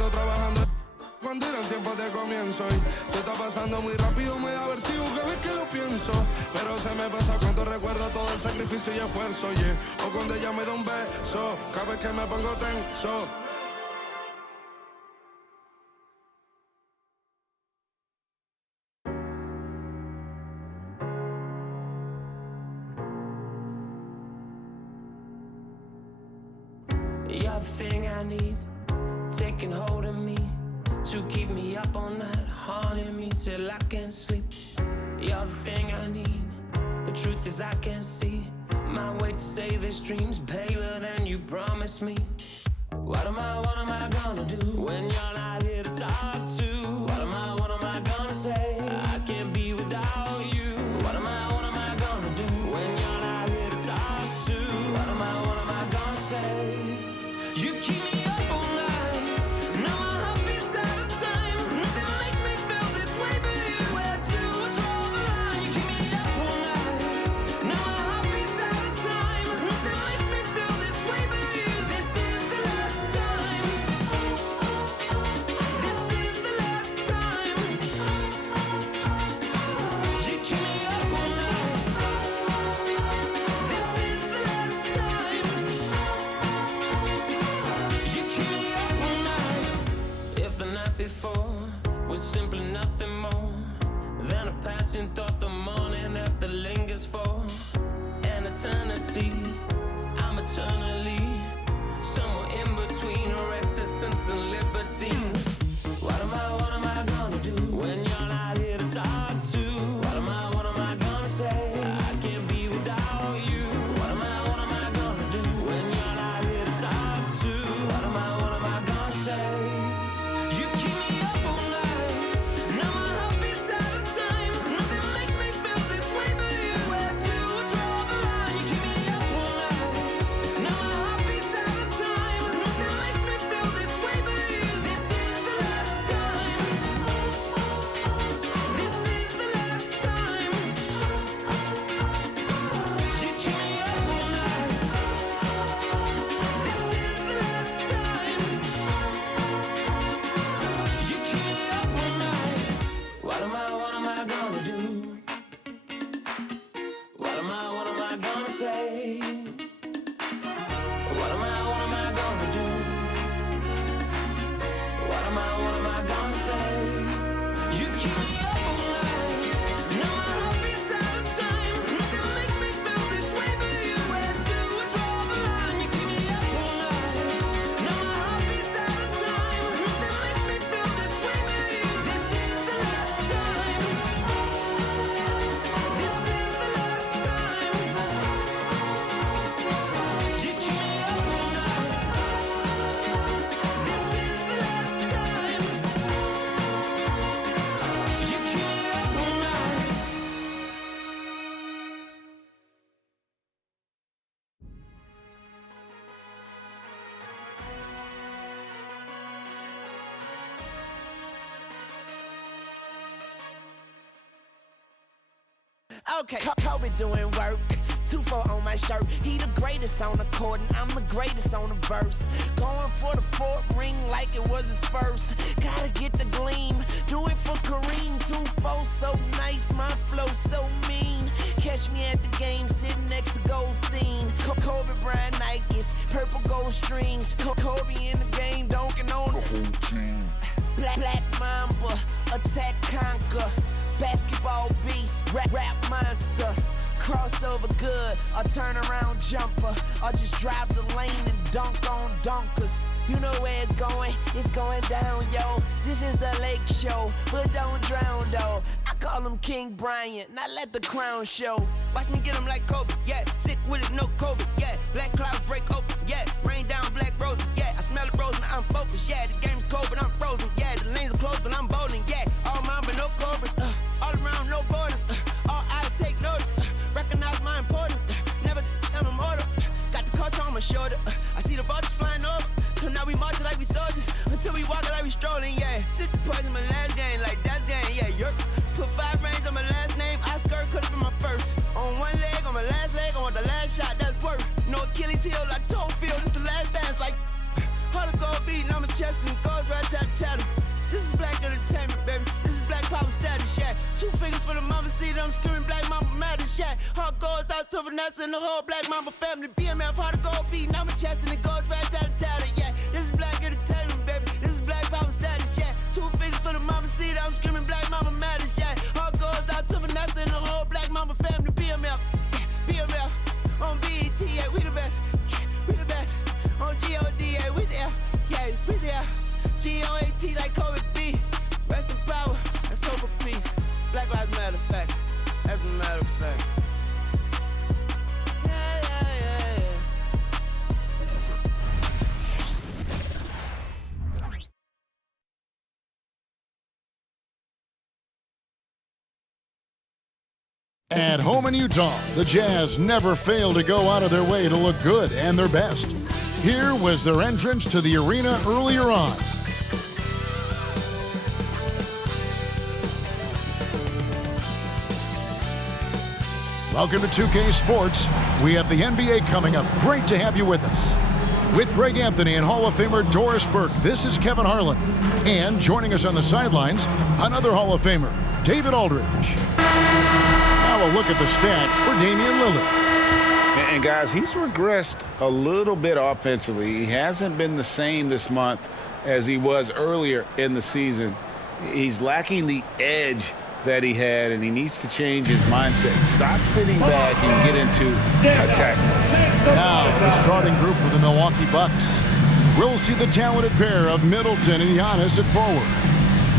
rato trabajando cuando eran tiempos de comienzo. Y te está pasando muy rápido, me da vertigo cada vez que lo pienso. Pero se me pasa cuando recuerdo todo el sacrificio y esfuerzo, yeah. O cuando ella me da un beso, cada vez que me pongo tenso. You're the thing I need, taking hold of me, to keep me up all night, haunting me till I can't sleep. You're the thing I need, the truth is I can't see my way to say this dream's paler than you promised me. What am I gonna do when you're not here to talk to? What am I gonna say? I can't be without you. What am I gonna do when you're not here to talk to? What am I gonna say? You keep me up all night. Now my heart beats out of time. Nothing makes me feel this way but you. Where to draw the line? You keep me up all night. Now my heart beats out of time. Nothing makes me feel this way but you. This is the last time. This is the last time. You keep me up all night. This is the last time. You keep me up all night. If the night before was simply nothing more than a passing thought, the morning after lingers for an eternity. I'm eternally somewhere in between reticence and libertine. What am I gonna do when you're not here to talk to? What am I gonna say? I can't be without you. What am I gonna do when you're not here to talk to? What am I gonna say? You keep me up all night. Now my heart beats out of time. Nothing makes me feel this way but you. Where to draw the line? You keep me up all night. Now my heart beats out of time. Nothing makes me feel this way but you. This is the last time. This is the last time. You keep me up all night. This is the last time. You keep me up all night. What am I gonna do? What am I gonna say? What am I gonna do? What am I gonna say? You keep me up all night. Now my heart beats out of time. Nothing makes me feel this way but you. Where to draw the line? You keep me up all night. Now my heart beats out of time. Nothing makes me feel this way but you. This is the last time. This is the last time. You keep me up all night. This is the last time. You keep me up all night. Okay, Kobe doing work. 2-4 on my shirt. He the greatest on the court, and I'm the greatest on the verse. Going for the fourth ring like it was his first. Gotta get the gleam. Do it for Kareem. 2-4 so nice, my flow so mean. Catch me at the game sitting next to Goldstein. Kobe Bryant Nikes, purple gold strings. Kobe in the game, dunking on the whole team. Black Mamba, attack conquer. Basketball beast, rap monster. Crossover good, a turnaround jumper. Or just drive the lane and dunk on dunkers. You know where it's going down, yo. This is the Lake Show, but don't drown, though. I call him King Bryant, not let the crown show. Watch me get him like Kobe, yeah. Sick with it, no COVID, yeah. Black clouds break open, yeah. Rain down black roses, yeah. I smell the rose, man, I'm focused, yeah. The game's cold, but I'm frozen, yeah. The lanes are closed, but I'm bowling, yeah. All mine, but no cobras, all around, no borders. All eyes take notice, recognize my importance. Never I'm immortal. Got the culture on my shoulder. I see the vultures flying over. So now we marching like we soldiers until we walking like we strolling, yeah. 60 points in my last game, like that's game, yeah. Yerp. Put 5 rings on my last name. Oscar could have been my first. On one leg, on my last leg, I want the last shot, that's work. No Achilles heel like toe field, it's the last dance, like. Heart of gold beating on my chest and goals right 2 fingers for the mama, see them screaming black mama matters, yeah. Heart goes out to Vanessa and the whole black mama family. BMF, heart of gold beating, I'm a chest and it goes right out of tatter, yeah. This is black entertainment, baby. This is black power status, yeah. 2 fingers for the mama, see them screaming black mama matters, yeah. Heart goes out to Vanessa and the whole black mama family. BMF, yeah. BMF, on BET, yeah, we the best, yeah, we the best. On GODA, we there, yeah, we there. GOAT like Kobe B. Rest in power, that's hope for peace. Black Lives Matter fact, that's a matter of fact. Yeah, yeah, yeah, yeah. At home in Utah, the Jazz never fail to go out of their way to look good and their best. Here was their entrance to the arena earlier on. Welcome to 2K Sports. We have the NBA coming up. Great to have you with us. With Greg Anthony and Hall of Famer Doris Burke, this is Kevin Harlan. And joining us on the sidelines, another Hall of Famer, David Aldridge. Now a look at the stats for Damian Lillard. And guys, he's regressed a little bit offensively. He hasn't been the same this month as he was earlier in the season. He's lacking the edge that he had, and he needs to change his mindset. Stop sitting back and get into attack. Now, the starting group for the Milwaukee Bucks. We'll see the talented pair of Middleton and Giannis at forward.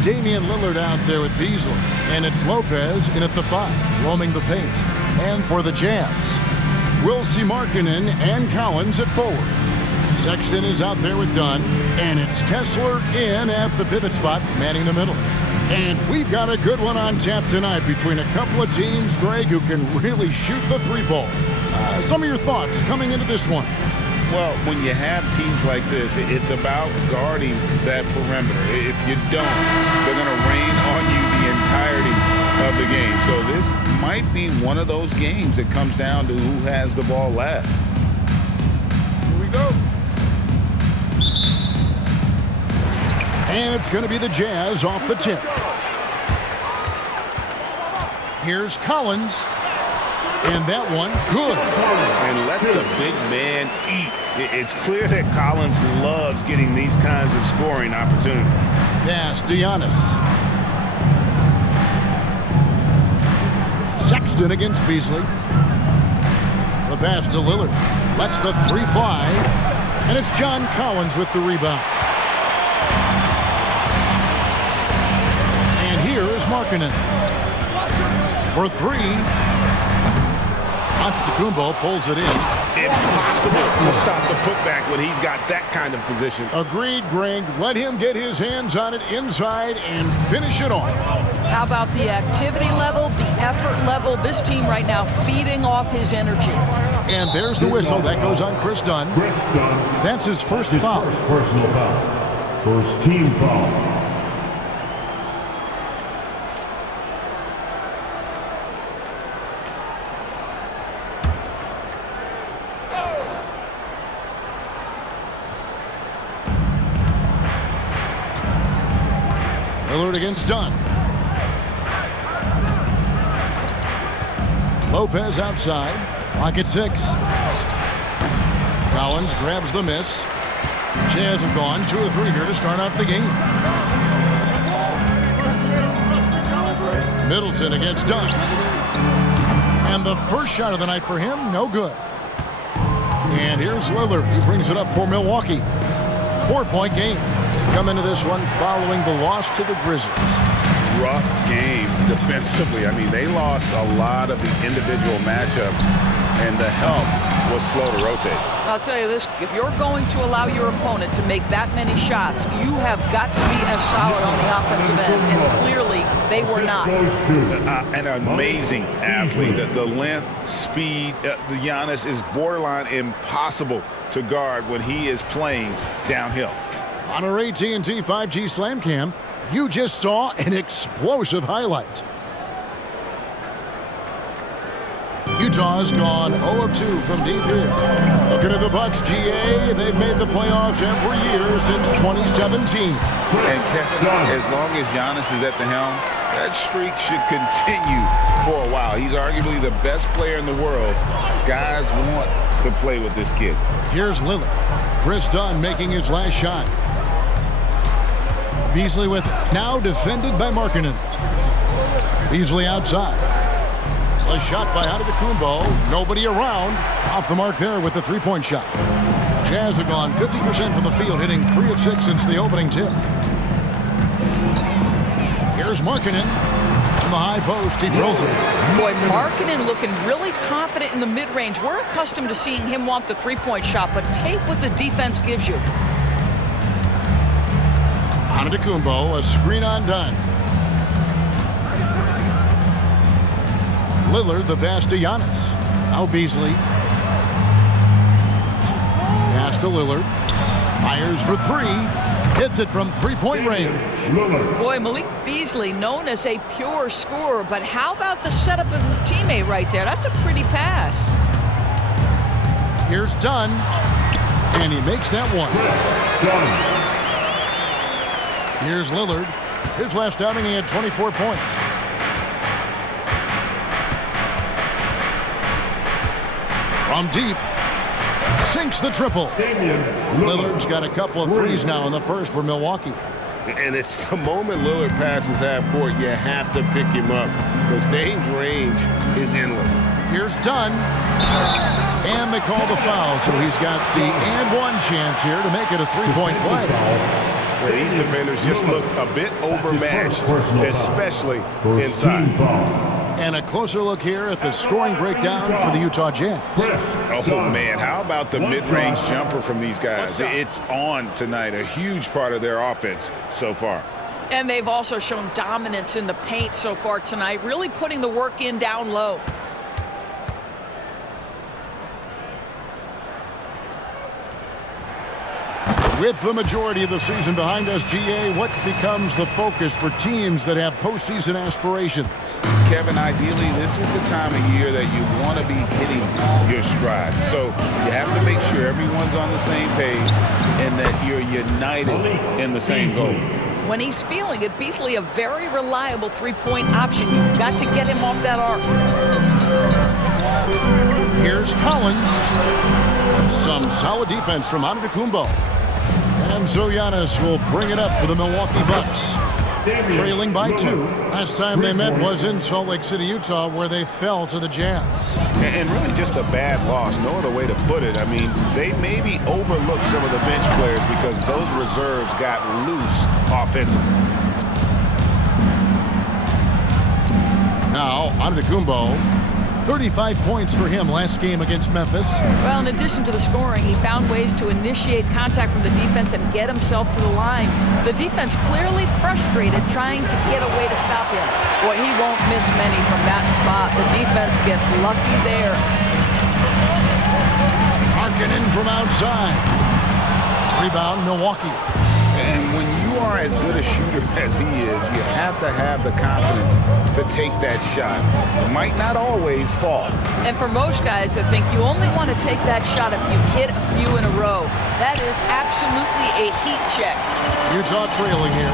Damian Lillard out there with Beasley, and it's Lopez in at the 5, roaming the paint. And for the Jazz, we'll see Markkanen and Collins at forward. Sexton is out there with Dunn, and it's Kessler in at the pivot spot, manning the middle. And we've got a good one on tap tonight between a couple of teams, Greg, who can really shoot the 3-ball. Some of your thoughts coming into this one. Well, when you have teams like this, it's about guarding that perimeter. If you don't, they're going to rain on you the entirety of the game. So this might be one of those games that comes down to who has the ball last. Here we go. And it's going to be the Jazz off the tip. Here's Collins. And that one, good. And let the big man eat. It's clear that Collins loves getting these kinds of scoring opportunities. Pass to Giannis. Sexton against Beasley. The pass to Lillard. Lets the 3 fly. And it's John Collins with the rebound. And here is Markkanen. For 3. Antetokounmpo pulls it in. Impossible to stop the putback when he's got that kind of position. Agreed, Greg. Let him get his hands on it inside and finish it off. How about the activity level, the effort level? This team right now feeding off his energy. And there's the whistle. That goes on Chris Dunn. That's his first foul. First personal foul. First team foul. Lillard against Dunn. Lopez outside. Clock at 6. Collins grabs the miss. Jazz have gone 2 or 3 here to start out the game. Middleton against Dunn. And the first shot of the night for him, no good. And here's Lillard. He brings it up for Milwaukee. 4-point game. Come into this one following the loss to the Grizzlies. Rough game defensively. I mean, they lost a lot of the individual matchups, and the help was slow to rotate. I'll tell you this, if you're going to allow your opponent to make that many shots, you have got to be as solid on the offensive end, and clearly they were not. An amazing athlete. The length, speed, the Giannis is borderline impossible to guard when he is playing downhill. On our AT&T 5G Slam Cam, you just saw an explosive highlight. Utah's gone 0 of 2 from deep here. Looking at the Bucks, GA, they've made the playoffs every year since 2017. And Kevin, as long as Giannis is at the helm, That streak should continue for a while. He's arguably the best player in the world. Guys want to play with this kid. Here's Lillard. Chris Dunn making his last shot. Beasley with it. Now defended by Markkanen. Beasley outside. A shot by Antetokounmpo. Nobody around. Off the mark there with the three-point shot. Jazz have gone 50% from the field, hitting 3 of 6 since the opening tip. Here's Markkanen. From the high post, he drills it. Boy, Markkanen looking really confident in the mid-range. We're accustomed to seeing him want the three-point shot, but take what the defense gives you. Antetokounmpo, a screen on Dunn. Lillard, the pass to Giannis. Now Beasley. Pass to Lillard. Fires for 3. Hits it from three-point range. Boy, Malik Beasley, known as a pure scorer, but how about the setup of his teammate right there? That's a pretty pass. Here's Dunn. And he makes that one. Here's Lillard. His last outing, he had 24 points. From deep. Sinks the triple. Lillard's got a couple of threes now in the first for Milwaukee. And it's the moment Lillard passes half court, you have to pick him up because Dame's range is endless. Here's Dunn. And they call the foul, so he's got the and one chance here to make it a three-point play. Well, these defenders just look a bit overmatched, especially inside. And a closer look here at the scoring breakdown for the Utah Jazz. Oh, man, how about the mid-range jumper from these guys? It's on tonight, a huge part of their offense so far. And they've also shown dominance in the paint so far tonight, really putting the work in down low. With the majority of the season behind us, GA, what becomes the focus for teams that have postseason aspirations? Kevin, ideally, this is the time of year that you want to be hitting your stride. So you have to make sure everyone's on the same page and that you're united in the same goal. When he's feeling it, Beasley a very reliable three-point option. You've got to get him off that arc. Here's Collins. Some solid defense from Antetokounmpo. And so Giannis will bring it up for the Milwaukee Bucks. Trailing by 2. Last time they met was in Salt Lake City, Utah, where they fell to the Jazz. And really just a bad loss. No other way to put it. I mean, they maybe overlooked some of the bench players because those reserves got loose offensively. Now, Antetokounmpo. 35 points for him last game against Memphis. Well, in addition to the scoring, he found ways to initiate contact from the defense and get himself to the line. The defense clearly frustrated trying to get a way to stop him. Boy, he won't miss many from that spot. The defense gets lucky there. Markkanen from outside. Rebound, Milwaukee. And when you are as good a shooter as he is, you have to have the confidence to take that shot. It might not always fall. And for most guys, I think you only want to take that shot if you've hit a few in a row. That is absolutely a heat check. Utah trailing here.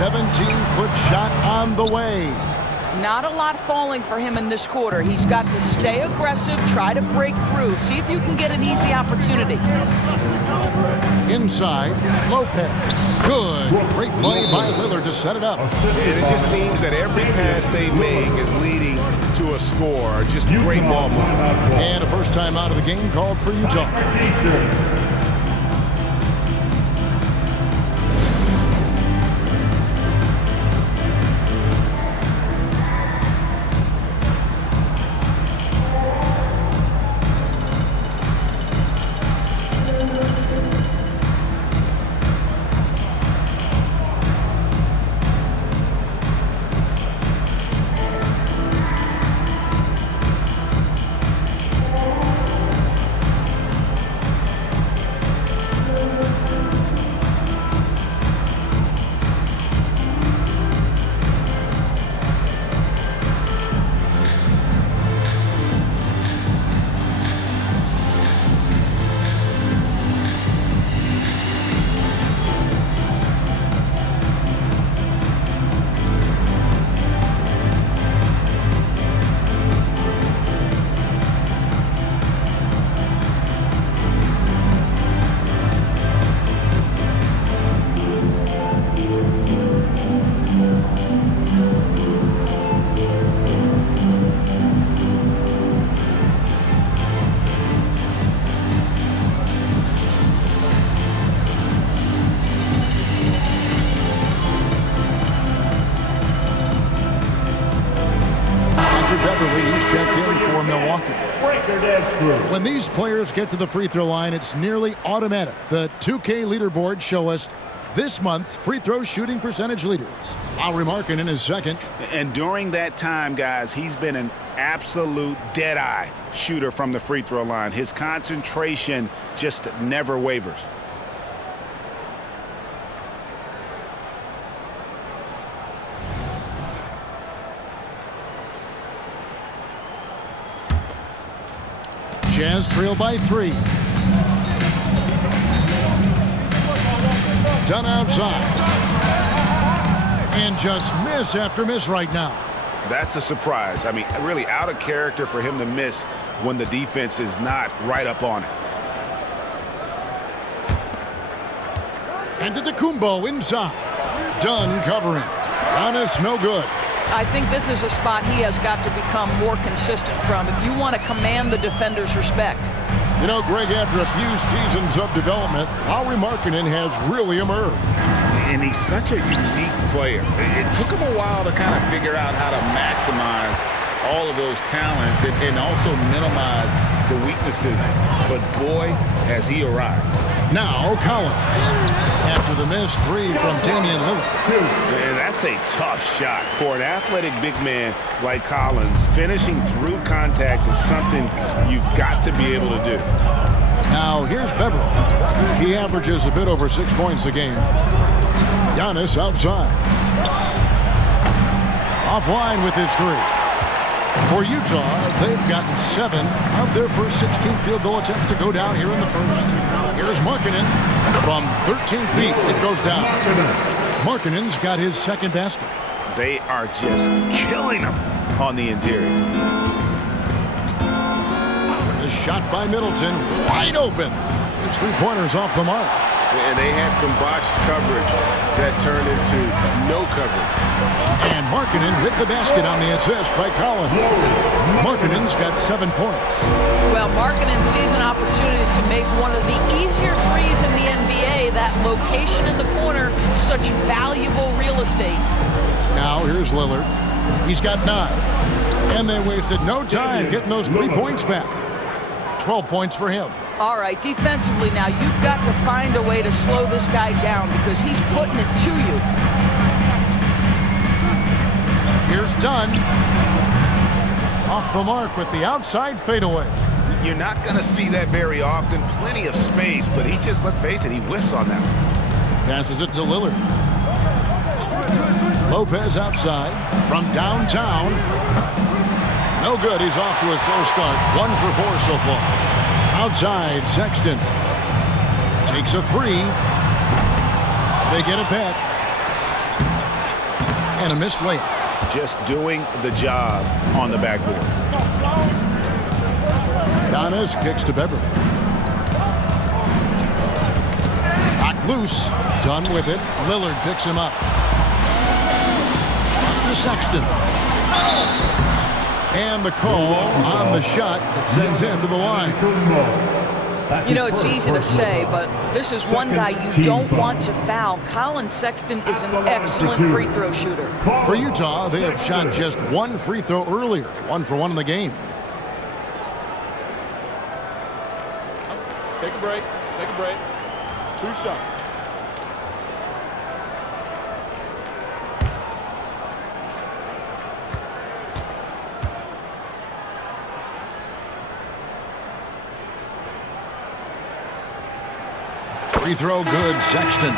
"17-foot shot on the way." Not a lot falling for him in this quarter. He's got to stay aggressive, try to break through, see if you can get an easy opportunity. Inside, Lopez. Good. Great play by Lillard to set it up. And it just seems that every pass they make is leading to a score. Just great ball movement. And a first time out of the game called for Utah. Milwaukee. Breaker dance crew. When these players get to the free throw line, it's nearly automatic. The 2K leaderboards show us this month's free throw shooting percentage leaders. Lauri Markkanen is second. And during that time, guys, he's been an absolute dead-eye shooter from the free throw line. His concentration just never wavers. Jazz trail by 3. Done outside. And just miss after miss right now. That's a surprise. I mean, really out of character for him to miss when the defense is not right up on it. Antetokounmpo inside. Done covering. Giannis no good. I think this is a spot he has got to become more consistent from if you want to command the defender's respect. You know, Greg, after a few seasons of development, Lauri Markkanen has really emerged. And he's such a unique player. It took him a while to kind of figure out how to maximize all of those talents and also minimize the weaknesses. But boy, has he arrived. Now Collins. After the missed 3 from Damian Lillard. And that's a tough shot for an athletic big man like Collins. Finishing through contact is something you've got to be able to do. Now here's Beverly. He averages a bit over 6 points a game. Giannis outside. Offline with his 3. For Utah, they've gotten 7 of their first 16 field goal attempts to go down here in the first. Here's Markkanen. From 13 feet, it goes down. Markkanen's got his second basket. They are just killing him on the interior. The shot by Middleton, wide open. His 3-pointer's off the mark. And they had some botched coverage that turned into no coverage. And Markkanen with the basket on the assist by Collins. Markkanen's got 7 points. Well, Markkanen sees an opportunity to make one of the easier threes in the NBA. That location in the corner, such valuable real estate. Now here's Lillard. He's got 9. And they wasted no time getting those 3 points back. 12 points for him. All right, defensively now, you've got to find a way to slow this guy down because he's putting it to you. Here's Dunn. Off the mark with the outside fadeaway. You're not going to see that very often. Plenty of space, but he just, let's face it, he whiffs on that one. Passes it to Lillard. Lopez outside from downtown. No good. He's off to a slow start. 1 for 4 so far. Outside, Sexton takes a 3. They get it back. And a missed layup. Just doing the job on the backboard. Giannis kicks to Beverly. Knocked loose. Done with it. Lillard picks him up. Pass to Sexton. And the call on the shot that sends him to the line. You know, it's easy to say, but this is one guy you don't want to foul. Colin Sexton is an excellent free throw shooter. For Utah, they have shot just 1 free throw earlier. 1 for 1 in the game. Take a break. Take a break. 2 shots. Free throw good, Sexton.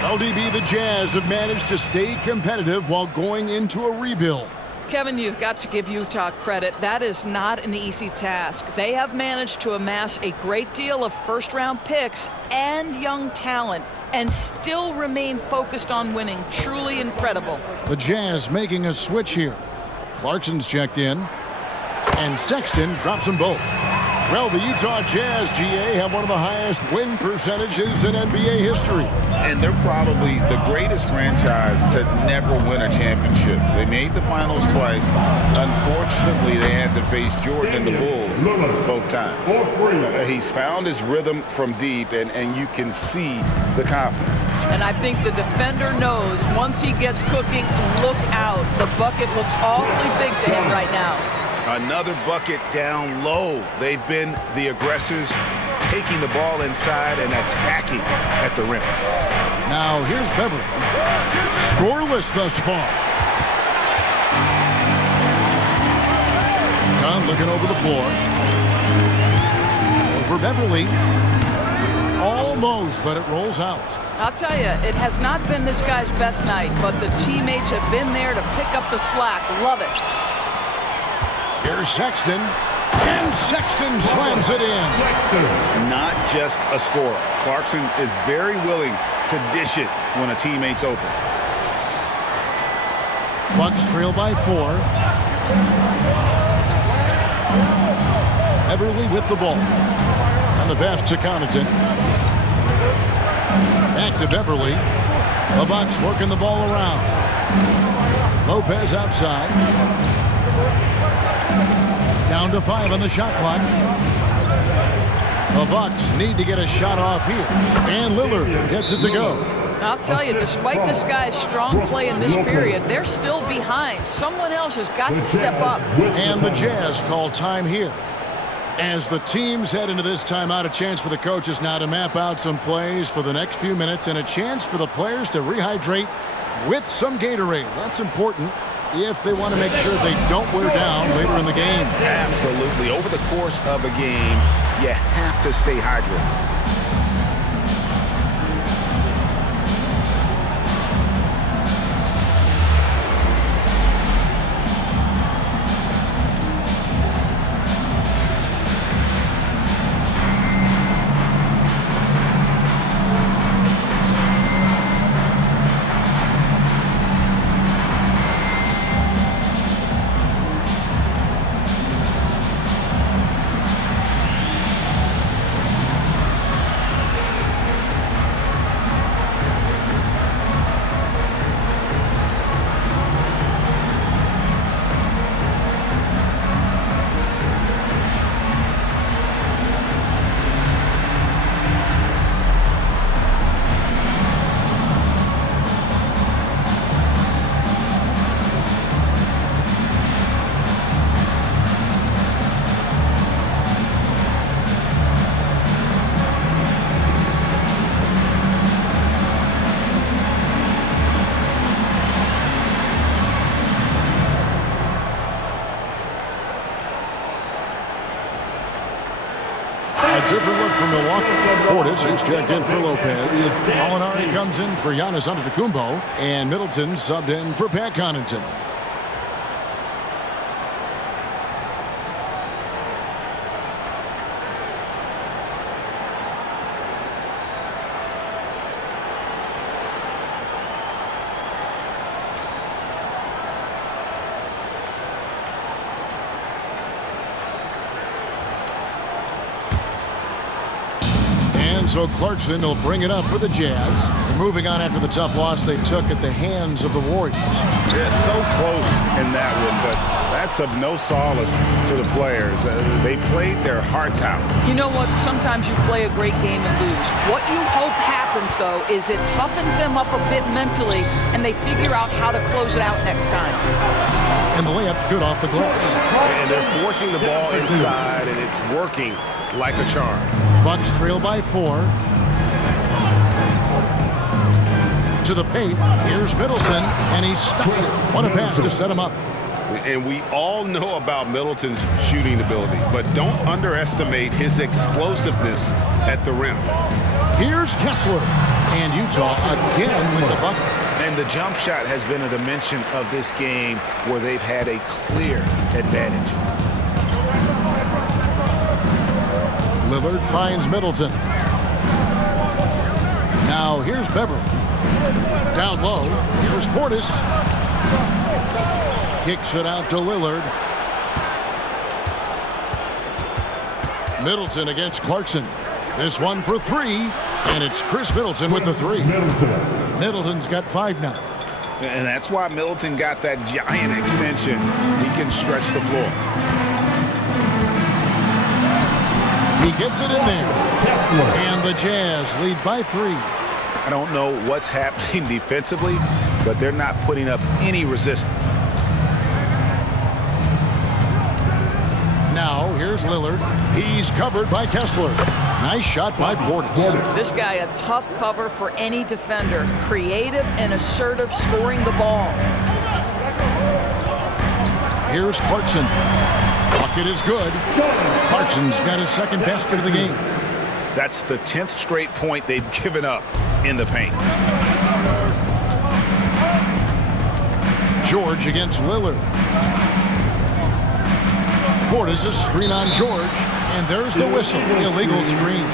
LDB, the Jazz have managed to stay competitive while going into a rebuild. Kevin, you've got to give Utah credit. That is not an easy task. They have managed to amass a great deal of first-round picks and young talent and still remain focused on winning. Truly incredible. The Jazz making a switch here. Clarkson's checked in, and Sexton drops them both. Well, the Utah Jazz, GA, have one of the highest win percentages in NBA history. And they're probably the greatest franchise to never win a championship. They made the finals twice. Unfortunately, they had to face Jordan and the Bulls both times. He's found his rhythm from deep, and you can see the confidence. And I think the defender knows once he gets cooking, look out. The bucket looks awfully big to him right now. Another bucket down low. They've been the aggressors, taking the ball inside and attacking at the rim. Now here's Beverly. Scoreless thus far. Dunn looking over the floor. Over Beverly. Almost, but it rolls out. I'll tell you, it has not been this guy's best night, but the teammates have been there to pick up the slack. Love it. Here's Sexton. And Sexton slams it in. Not just a scorer. Clarkson is very willing to dish it when a teammate's open. Bucks trail by 4. Beverly with the ball. And the pass to Connaughton. Back to Beverly. The Bucks working the ball around. Lopez outside. Down to 5 on the shot clock. The Bucks need to get a shot off here. And Lillard gets it to go. I'll tell you, despite this guy's strong play in this period, they're still behind. Someone else has got to step up. And the Jazz call time here. As the teams head into this timeout, a chance for the coaches now to map out some plays for the next few minutes and a chance for the players to rehydrate with some Gatorade. That's important if they want to make sure they don't wear down later in the game. Absolutely. Over the course of a game, you have to stay hydrated. Different look from Milwaukee. Portis is checked in for Lopez. Molinari comes in for Giannis Antetokounmpo. And Middleton subbed in for Pat Connaughton. So Clarkson will bring it up for the Jazz. They're moving on after the tough loss they took at the hands of the Warriors. Yeah, so close in that one, but that's of no solace to the players. They played their hearts out. You know what? Sometimes you play a great game and lose. What you hope happens, though, is it toughens them up a bit mentally, and they figure out how to close it out next time. And the layup's good off the glass. And they're forcing the ball inside, and it's working like a charm. Bucks trail by 4. To the paint. Here's Middleton, and he stuffs it. What a pass to set him up. And we all know about Middleton's shooting ability, but don't underestimate his explosiveness at the rim. Here's Kessler. And Utah again with the bucket. And the jump shot has been a dimension of this game where they've had a clear advantage. Lillard finds Middleton. Now here's Beverly. Down low. Here's Portis. Kicks it out to Lillard. Middleton against Clarkson. This one for 3. And it's Chris Middleton with the 3. Middleton's got 5 now. And that's why Middleton got that giant extension. He can stretch the floor. He gets it in there. And the Jazz lead by 3. I don't know what's happening defensively, but they're not putting up any resistance. Here's Lillard. He's covered by Kessler. Nice shot by Portis. This guy a tough cover for any defender. Creative and assertive scoring the ball. Here's Clarkson. Bucket is good. Clarkson's got his second basket of the game. That's the 10th straight point they've given up in the paint. George against Lillard. Portis a screen on George, and there's the whistle. Illegal screen.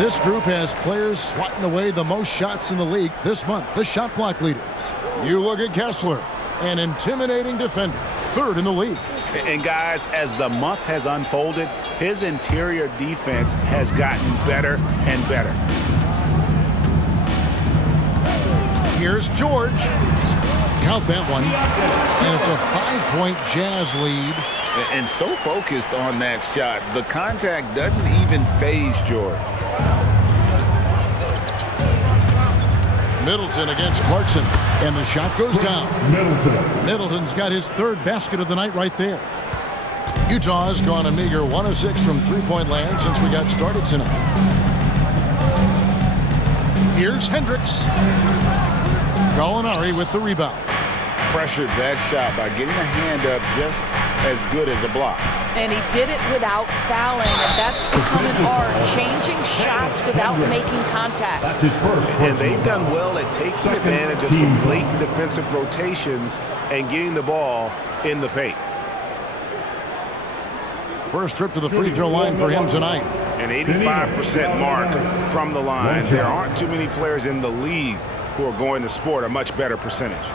This group has players swatting away the most shots in the league this month, the shot block leaders. You look at Kessler, an intimidating defender, third in the league. And guys, as the month has unfolded, his interior defense has gotten better and better. Here's George. Count that one. And it's a 5-point Jazz lead. And so focused on that shot, the contact doesn't even faze George. Middleton against Clarkson, and the shot goes down. Middleton's got his third basket of the night right there. Utah's gone a meager 1 of 6 from three-point land since we got started tonight. Here's Hendricks. Gallinari with the rebound. Pressured that shot by getting a hand up just as good as a block. And he did it without fouling, and that's becoming hard. Changing shots without making contact. That's his first. And they've done well at taking advantage of some late defensive rotations and getting the ball in the paint. First trip to the free throw line for him tonight. An 85% mark from the line. There aren't too many players in the league who are going to sport a much better percentage.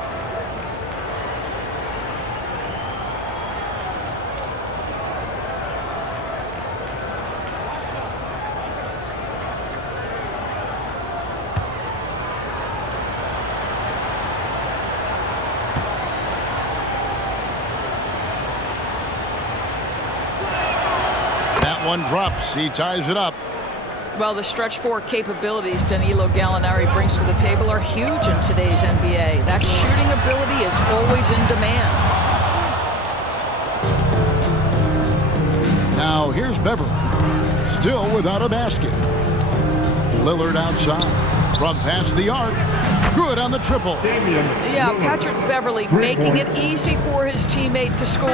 One drops. He ties it up. Well, the stretch four capabilities Danilo Gallinari brings to the table are huge in today's NBA. That shooting ability is always in demand. Now here's Beverly. Still without a basket. Lillard outside. From past the arc. Good on the triple. Yeah, Patrick Beverly making it easy for his teammate to score.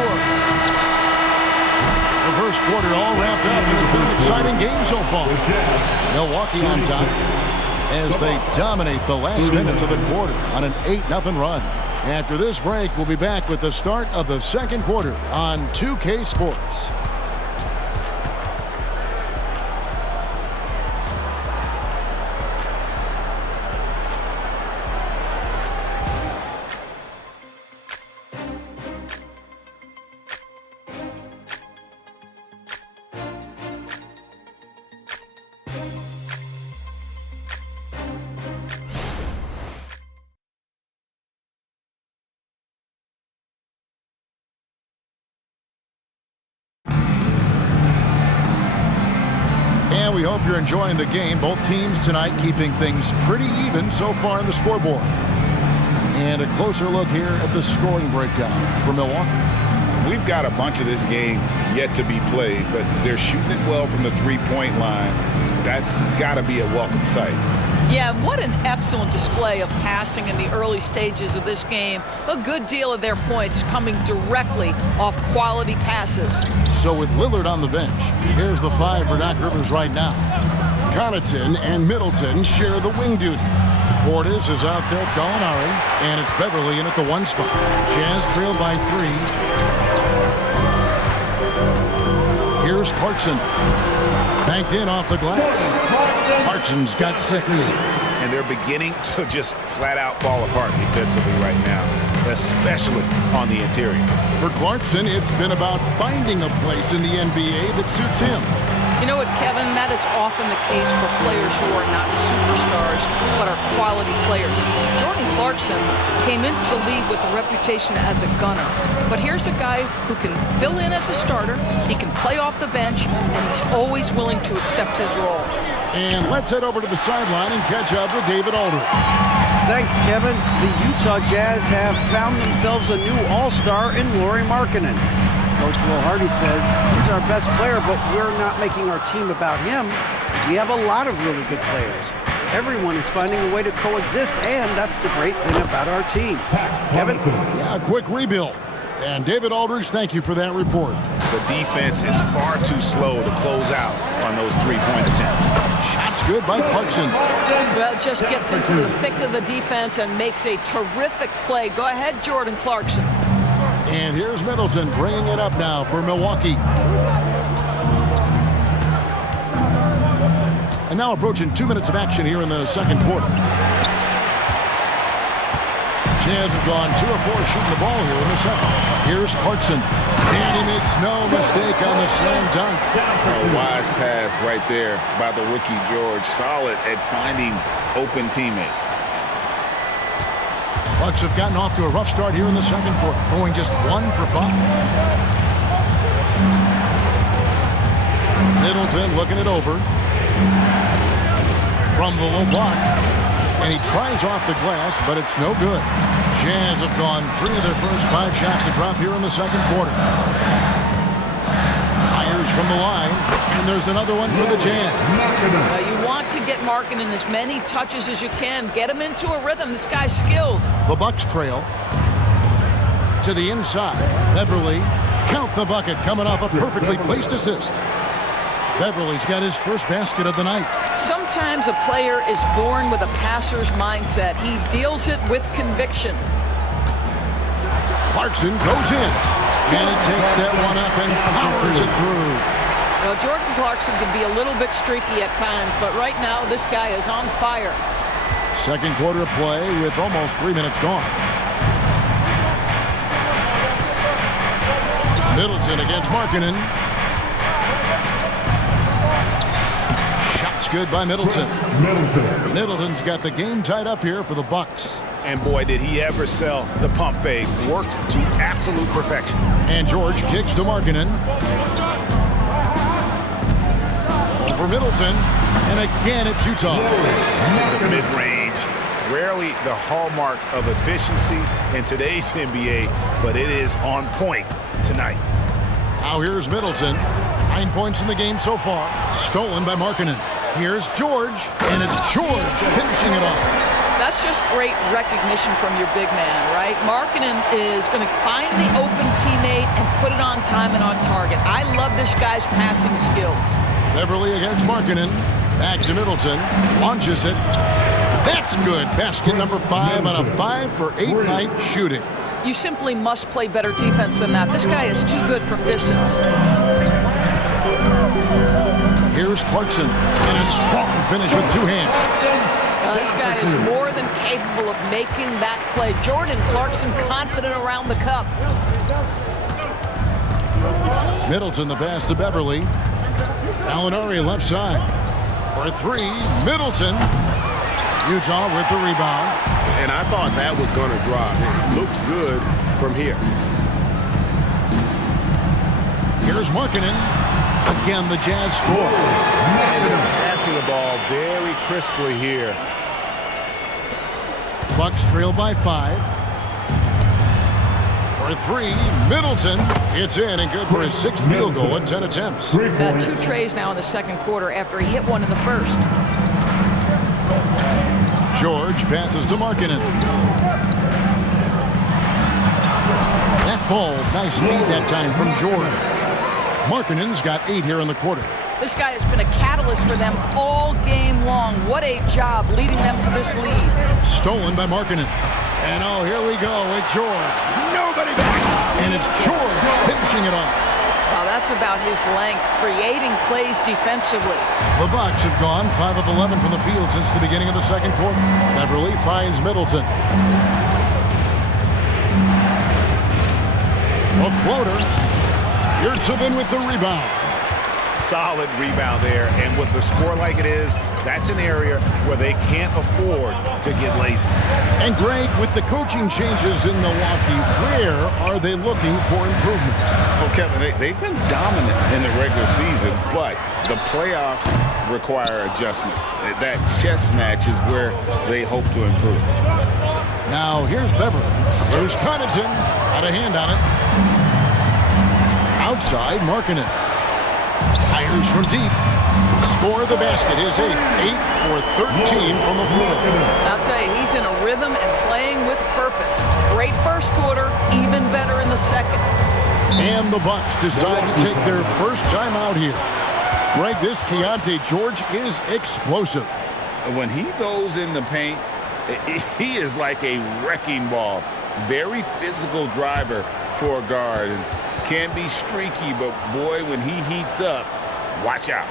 The first quarter all wrapped up, and it's been an exciting game so far. Milwaukee on top as they dominate the last minutes of the quarter on an 8-0 run. After this break, we'll be back with the start of the second quarter on 2K Sports. We hope you're enjoying the game. Both teams tonight keeping things pretty even so far in the scoreboard. And a closer look here at the scoring breakdown for Milwaukee. We've got a bunch of this game yet to be played, but they're shooting it well from the three-point line. That's got to be a welcome sight. Yeah, what an excellent display of passing in the early stages of this game. A good deal of their points coming directly off quality passes. So with Lillard on the bench, here's the 5 for Doc Rivers right now. Connaughton and Middleton share the wing duty. Portis is out there with Gallinari, and it's Beverly in at the 1 spot. Jazz trailed by 3. Here's Clarkson. Banked in off the glass. Clarkson's got 6. And they're beginning to just flat out fall apart defensively right now, especially on the interior. For Clarkson, it's been about finding a place in the NBA that suits him. You know what, Kevin? That is often the case for players who are not superstars, but are quality players. Jordan Clarkson came into the league with a reputation as a gunner. But here's a guy who can fill in as a starter, he can play off the bench, and he's always willing to accept his role. And let's head over to the sideline and catch up with David Aldridge. Thanks, Kevin. The Utah Jazz have found themselves a new all-star in Lauri Markkanen. Coach Will Hardy says he's our best player, but we're not making our team about him. We have a lot of really good players. Everyone is finding a way to coexist, and that's the great thing about our team. Kevin? Yeah, a quick rebuild. And David Aldridge, thank you for that report. The defense is far too slow to close out on those three-point attempts. Shots good by Clarkson. Well, just gets into the thick of the defense and makes a terrific play. Go ahead, Jordan Clarkson. And here's Middleton bringing it up now for Milwaukee. And now approaching 2 minutes of action here in the second quarter. Jazz have gone 2 of 4 shooting the ball here in the second. Here's Clarkson. And he makes no mistake on the slam dunk. A wise pass right there by the rookie George. Solid at finding open teammates. Bucks have gotten off to a rough start here in the second quarter, going just 1 for 5. Middleton looking it over. From the low block. And he tries off the glass, but it's no good. Jazz have gone 3 of their first 5 shots to drop here in the second quarter. Fires from the line, and there's another one for the Jazz. You want to get Markkanen as many touches as you can. Get him into a rhythm. This guy's skilled. The Bucks trail to the inside. Beverly, count the bucket, coming off a perfectly placed assist. Beverly's got his first basket of the night. Sometimes a player is born with a passer's mindset. He deals it with conviction. Clarkson goes in, and he takes that one up and powers it through. Well, Jordan Clarkson can be a little bit streaky at times, but right now this guy is on fire. Second quarter of play with almost 3 minutes gone. Middleton against Markkanen. Shots good by Middleton. Middleton's got the game tied up here for the Bucks. And boy, did he ever sell the pump fake. Worked to absolute perfection. And George kicks to Markkanen. Over Middleton. And again, it's Utah. The mid-range. Rarely the hallmark of efficiency in today's NBA, but it is on point tonight. Now here's Middleton. 9 points in the game so far. Stolen by Markkanen. Here's George, and it's George finishing it off. That's just great recognition from your big man, right? Markkanen is going to find the open teammate and put it on time and on target. I love this guy's passing skills. Beverly against Markkanen. Back to Middleton. Launches it. That's good. Basket number 5 on a 5 for 8 night shooting. You simply must play better defense than that. This guy is too good from distance. Here's Clarkson. And a strong finish with 2 hands. This guy is more than capable of making that play. Jordan Clarkson confident around the cup. Middleton the pass to Beverly. Alinari left side. For 3, Middleton. Utah with the rebound. And I thought that was going to drop. It looked good from here. Here's Markkanen. Again, the Jazz score. And they're passing the ball very crisply here. Bucks trail by 5. For 3, Middleton. It's in and good for his 6th field goal in 10 attempts. 2 trays now in the second quarter after he hit one in the first. George passes to Markkanen. That ball, nice lead that time from George. Markkanen's got 8 here in the quarter. This guy has been a catalyst for them all game long. What a job leading them to this lead. Stolen by Markkanen. And oh, here we go with George. Nobody back. And it's George finishing it off. Wow, that's about his length, creating plays defensively. The Bucks have gone 5 of 11 from the field since the beginning of the second quarter. Beverly finds Middleton. A floater. Yurtsevin with the rebound. Solid rebound there, and with the score like it is, that's an area where they can't afford to get lazy. And Greg, with the coaching changes in Milwaukee, where are they looking for improvement? Well, Kevin, they've been dominant in the regular season, but the playoffs require adjustments. That chess match is where they hope to improve. Now, here's Beverly. Here's Connaughton. Got a hand on it. outside Markkanen. Fires from deep. Score the basket. His 8th. 8 for 13 from the floor. I'll tell you, he's in a rhythm and playing with purpose. Great first quarter, even better in the second. And the Bucks decide to take their first time out here. Greg, this Keontae George is explosive. When he goes in the paint, he is like a wrecking ball. Very physical driver for a guard. And can be streaky, but boy, when he heats up, watch out.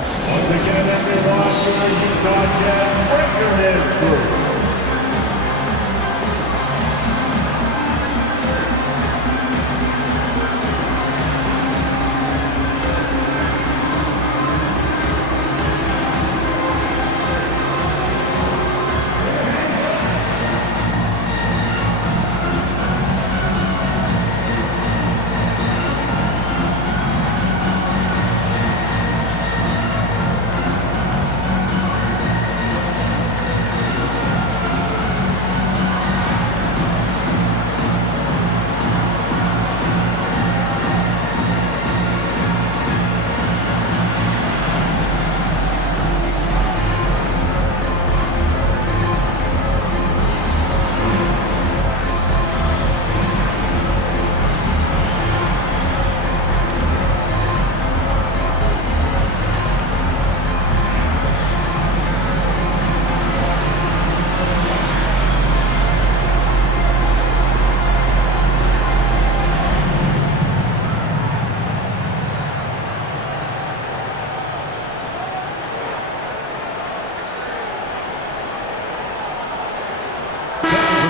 Once again, everyone, Utah Jazz breaker his group.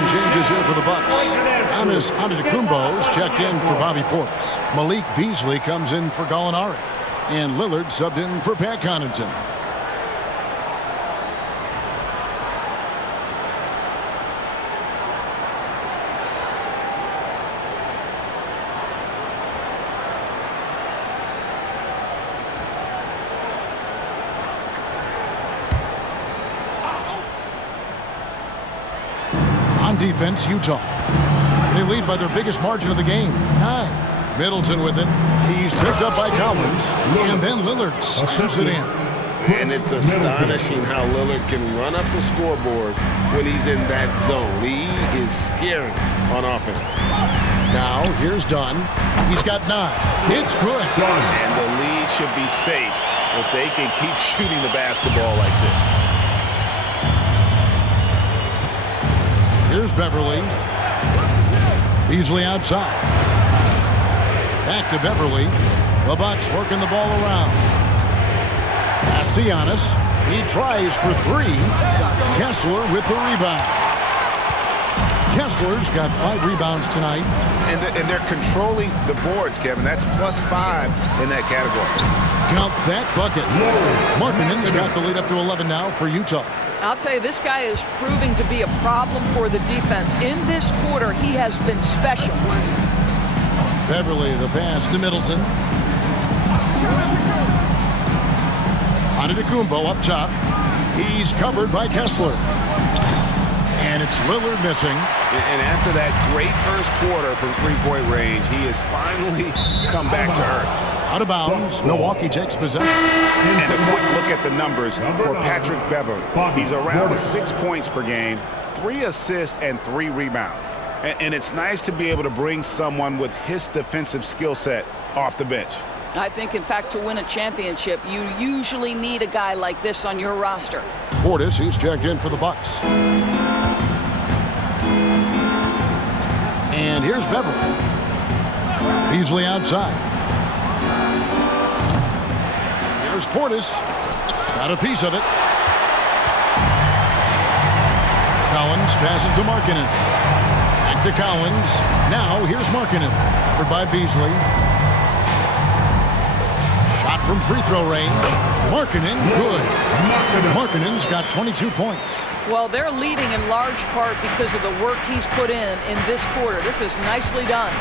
Changes here for the Bucks. Giannis Antetokounmpo's checked in for Bobby Portis. Malik Beasley comes in for Gallinari. And Lillard subbed in for Pat Connaughton. On defense, Utah. They lead by their biggest margin of the game, 9. Middleton with it. He's picked up by Collins. And then Lillard slams it in. And it's astonishing how Lillard can run up the scoreboard when he's in that zone. He is scary on offense. Now, here's Dunn. He's got 9. It's good. And the lead should be safe if they can keep shooting the basketball like this. Here's Beverly. Beasley outside. Back to Beverly. The Bucks working the ball around. Pass to Giannis. He tries for 3. Kessler with the rebound. Kessler's got 5 rebounds tonight. And they're controlling the boards, Kevin. That's +5 in that category. Count that bucket. Markkanen's got the lead up to 11 now for Utah. I'll tell you, this guy is proving to be a problem for the defense. In this quarter, he has been special. Beverly, the pass to Middleton. Antetokounmpo up top. He's covered by Kessler. And it's Lillard missing. And after that great first quarter from three-point range, he has finally come back to earth. Out of bounds, Milwaukee takes possession. And a quick look at the numbers for Patrick Beverly. He's around 6 points per game, 3 assists, and 3 rebounds. And it's nice to be able to bring someone with his defensive skill set off the bench. I think, in fact, to win a championship, you usually need a guy like this on your roster. Portis, he's checked in for the Bucks. And here's Beverly. Beasley outside. Here's Portis. Got a piece of it. Collins passes to Markkanen. Back to Collins. Now here's Markkanen. Covered by Beasley. Shot from free throw range. Markkanen, good. Markkanen's got 22 points. Well, they're leading in large part because of the work he's put in this quarter. This is nicely done.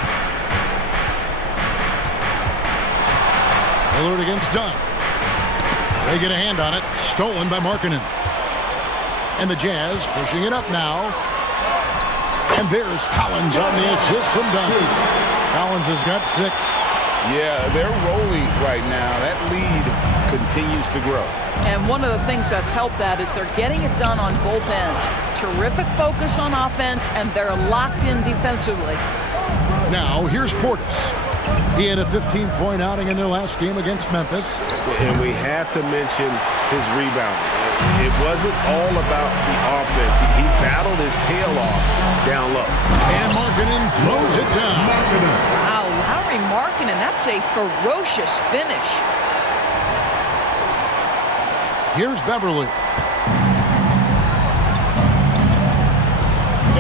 Lillard against Dunn. They get a hand on it. Stolen by Markkanen. And the Jazz pushing it up now. And there's Collins on the assist from Dunn. Collins has got 6. Yeah, they're rolling right now. That lead continues to grow. And one of the things that's helped that is they're getting it done on both ends. Terrific focus on offense, and they're locked in defensively. Now, here's Portis. He had a 15-point outing in their last game against Memphis. And we have to mention his rebound. It wasn't all about the offense. He battled his tail off down low. And Markkanen throws it down. Wow, Lauri Markkanen, that's a ferocious finish. Here's Beverly.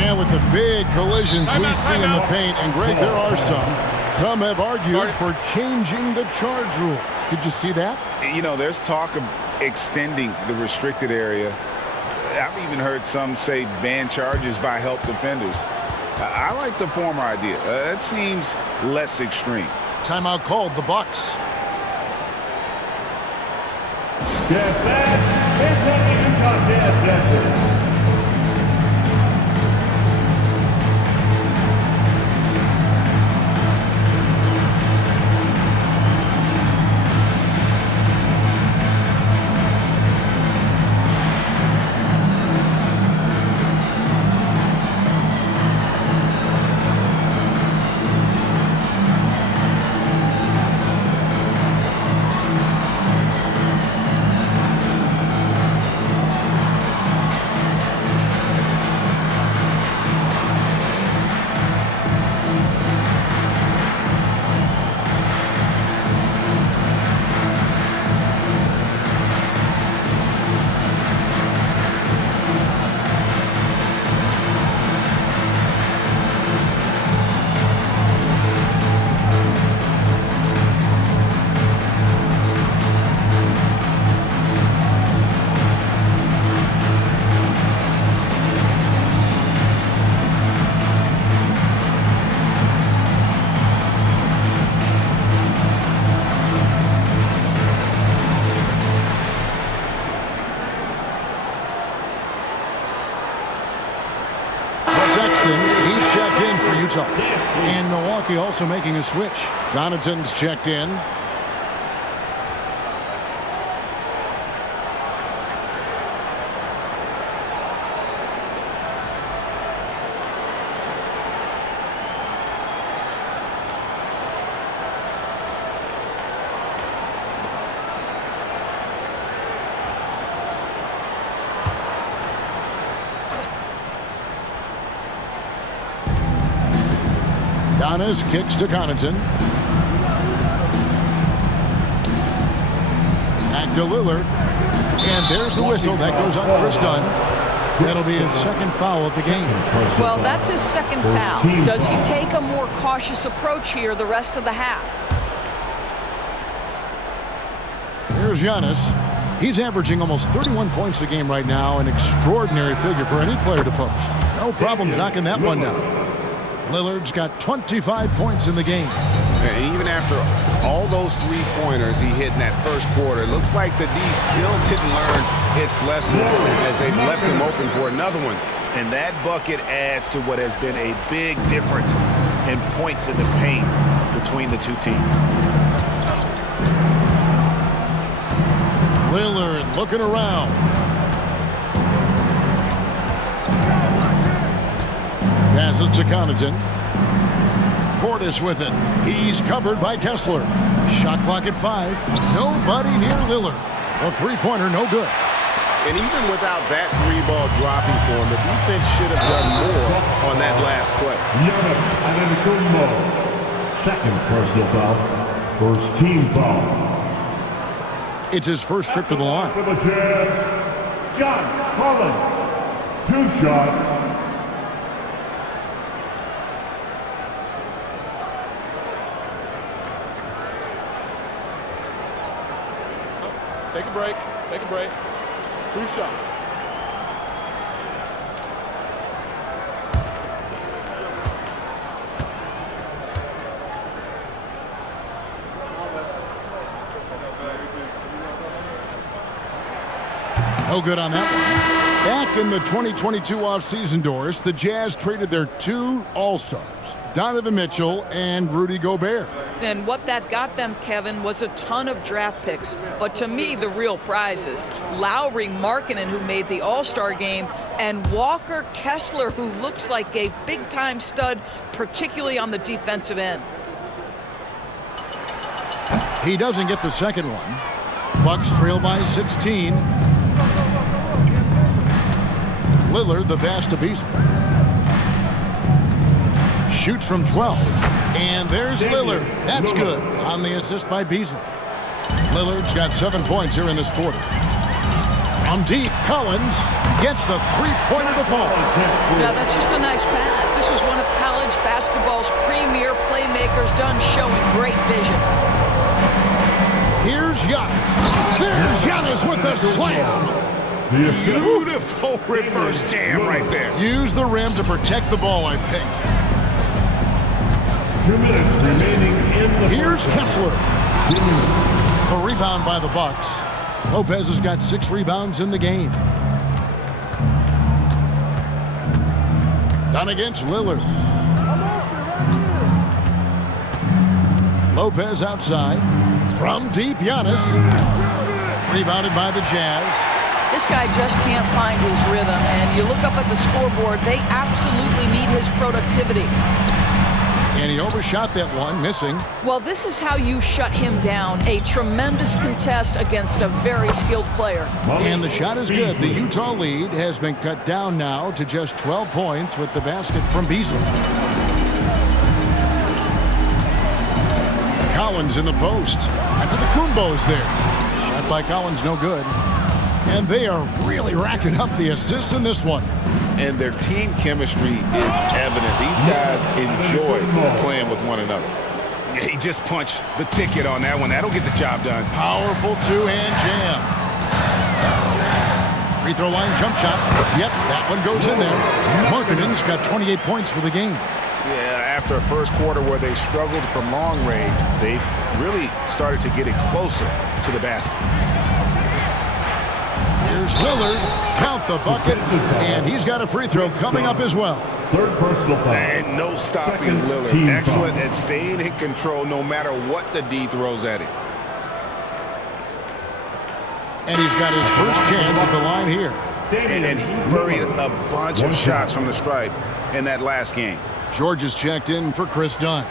And with the big collisions we see in the paint, and Greg, there are some have argued for changing the charge rule. Did you see that? You know, there's talk of extending the restricted area. I've even heard some say ban charges by help defenders. I like the former idea. It seems less extreme. Timeout called, the Bucks. Step back, it's the Utah Jazz. He's checked in for Utah. And Milwaukee also making a switch. Connaughton's checked in. Giannis kicks to Connaughton. Back to Lillard. And there's the whistle. That goes on Chris Dunn. That'll be his second foul of the game. Well, that's his second foul. Does he take a more cautious approach here the rest of the half? Here's Giannis. He's averaging almost 31 points a game right now, an extraordinary figure for any player to post. No problems knocking that one down. Lillard's got 25 points in the game. And even after all those three-pointers he hit in that first quarter, it looks like the D still didn't learn its lesson as they've left him open for another one. And that bucket adds to what has been a big difference in points in the paint between the two teams. Lillard looking around. Passes to Connaughton. Portis with it. He's covered by Kessler. Shot clock at 5. Nobody near Lillard. A three-pointer, no good. And even without that three-ball dropping for him, the defense should have done more on that last play. Giannis Antetokounmpo, second personal foul, first team foul. It's his first trip to the line. For the Jazz, John Collins, 2 shots. Take a break. Take a break. 2 shots. No good on that one. Back in the 2022 offseason, Doris, the Jazz traded their 2 All-Stars, Donovan Mitchell and Rudy Gobert. And what that got them, Kevin, was a ton of draft picks. But to me, the real prizes, Lowry Markkanen, who made the All-Star game, and Walker Kessler, who looks like a big-time stud, particularly on the defensive end. He doesn't get the second one. Bucks trail by 16. Lillard, the pass to Beasley. Shoots from 12. And there's Lillard. That's good on the assist by Beasley. Lillard's got 7 points here in this quarter. From deep, Collins gets the three-pointer to fall. Yeah, that's just a nice pass. This was one of college basketball's premier playmakers done showing great vision. Here's Giannis. There's Giannis with the slam. Beautiful reverse jam right there. Use the rim to protect the ball, I think. 2 minutes remaining in the Here's Kessler. A rebound by the Bucks. Lopez has got 6 rebounds in the game. Done against Lillard. Lopez outside. From deep, Giannis. Rebounded by the Jazz. This guy just can't find his rhythm, and you look up at the scoreboard, they absolutely need his productivity. And he overshot that one, missing. Well, this is how you shut him down. A tremendous contest against a very skilled player. And the shot is good. The Utah lead has been cut down now to just 12 points with the basket from Beasley. Collins in the post. Antetokounmpo's there. Shot by Collins, no good. And they are really racking up the assists in this one. And their team chemistry is evident. These guys enjoy playing with one another. He just punched the ticket on that one. That'll get the job done. Powerful two-hand jam. Free throw line jump shot. Yep, that one goes in there. Markkanen's got 28 points for the game. Yeah, after a first quarter where they struggled from long range, they really started to get it closer to the basket. Here's Lillard. Count the bucket. And he's got a free throw coming up as well. third personal foul. And no stopping Lillard. Excellent at staying in control no matter what the D throws at him. And he's got his first chance at the line here. And he buried a bunch of shots from the stripe in that last game. George is checked in for Chris Dunn.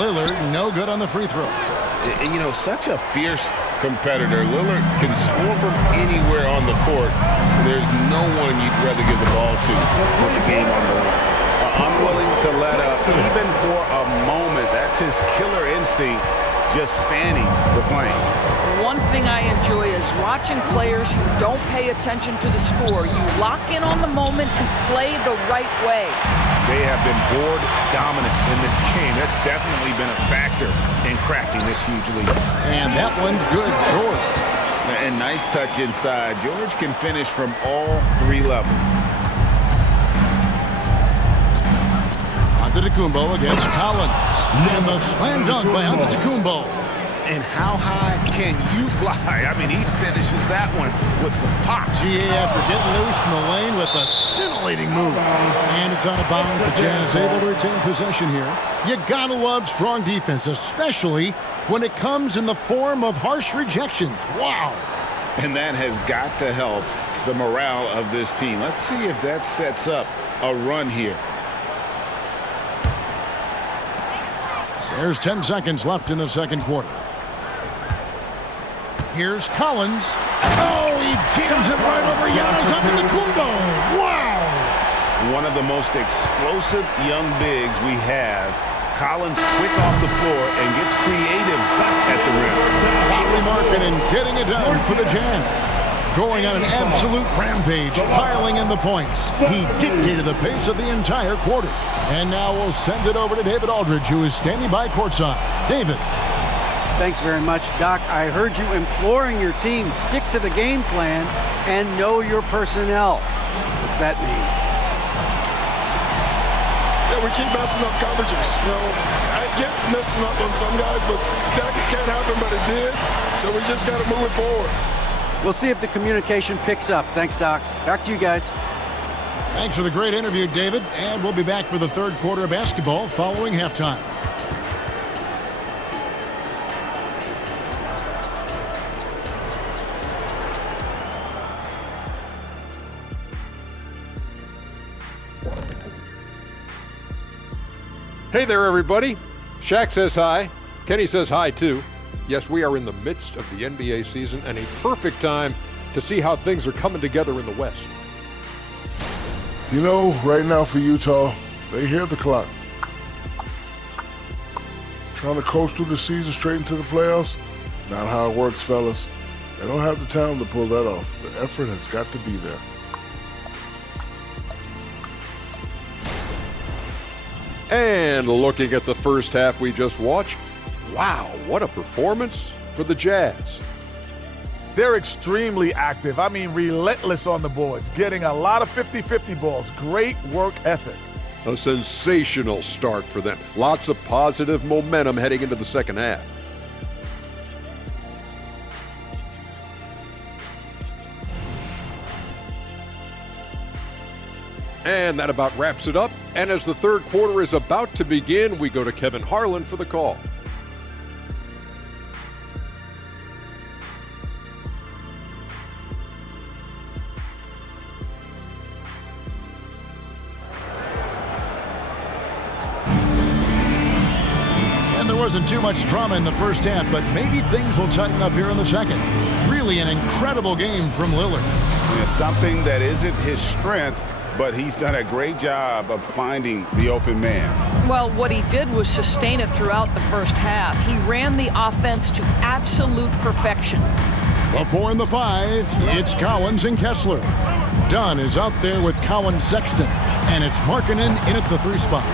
Lillard, no good on the free throw. And, you know, such a fierce competitor. Lillard can score from anywhere on the court. There's no one you'd rather give the ball to with the game on the line. Unwilling to let up, even for a moment. That's his killer instinct, just fanning the flame. One thing I enjoy is watching players who don't pay attention to the score. You lock in on the moment and play the right way. They have been board dominant in this game. That's definitely been a factor in crafting this huge lead. And that one's good, George. And nice touch inside. George can finish from all 3 levels. Antetokounmpo against Collins. And the slam dunk by Antetokounmpo. And how high can you fly? I mean, he finishes that one with some pop. GA after getting loose in the lane with a scintillating move. And it's out of bounds. The Jazz able to retain possession here. You gotta love strong defense, especially when it comes in the form of harsh rejections. Wow. And that has got to help the morale of this team. Let's see if that sets up a run here. There's 10 seconds left in the second quarter. Here's Collins. Oh, he jams it right over Giannis Antetokounmpo. Wow! One of the most explosive young bigs we have. Collins quick off the floor and gets creative at the rim. Botley Markkanen getting it done for the Jazz. Going on an absolute rampage, piling in the points. He dictated the pace of the entire quarter. And now we'll send it over to David Aldridge, who is standing by courtside. David. Thanks very much, Doc. I heard you imploring your team, stick to the game plan and know your personnel. What's that mean? Yeah, we keep messing up coverages. You know, I get messing up on some guys, but that can't happen, but it did. So we just got to move it forward. We'll see if the communication picks up. Thanks, Doc. Back to you guys. Thanks for the great interview, David. And we'll be back for the third quarter of basketball following halftime. Hey there, everybody. Shaq says hi. Kenny says hi, too. Yes, we are in the midst of the NBA season and a perfect time to see how things are coming together in the West. You know, right now for Utah, they hear the clock. Trying to coast through the season straight into the playoffs, not how it works, fellas. They don't have the talent to pull that off. The effort has got to be there. And looking at the first half we just watched, wow, what a performance for the Jazz. They're extremely active. I mean, relentless on the boards, getting a lot of 50-50 balls. Great work ethic. A sensational start for them. Lots of positive momentum heading into the second half. And that about wraps it up. And as the third quarter is about to begin, we go to Kevin Harlan for the call. And there wasn't too much drama in the first half, but maybe things will tighten up here in the second. Really an incredible game from Lillard. Yeah, something that isn't his strength, but he's done a great job of finding the open man. Well, what he did was sustain it throughout the first half. He ran the offense to absolute perfection. The 4 and the 5, it's Collins and Kessler. Dunn is out there with Collins Sexton, and it's Markkanen in at the 3 spot.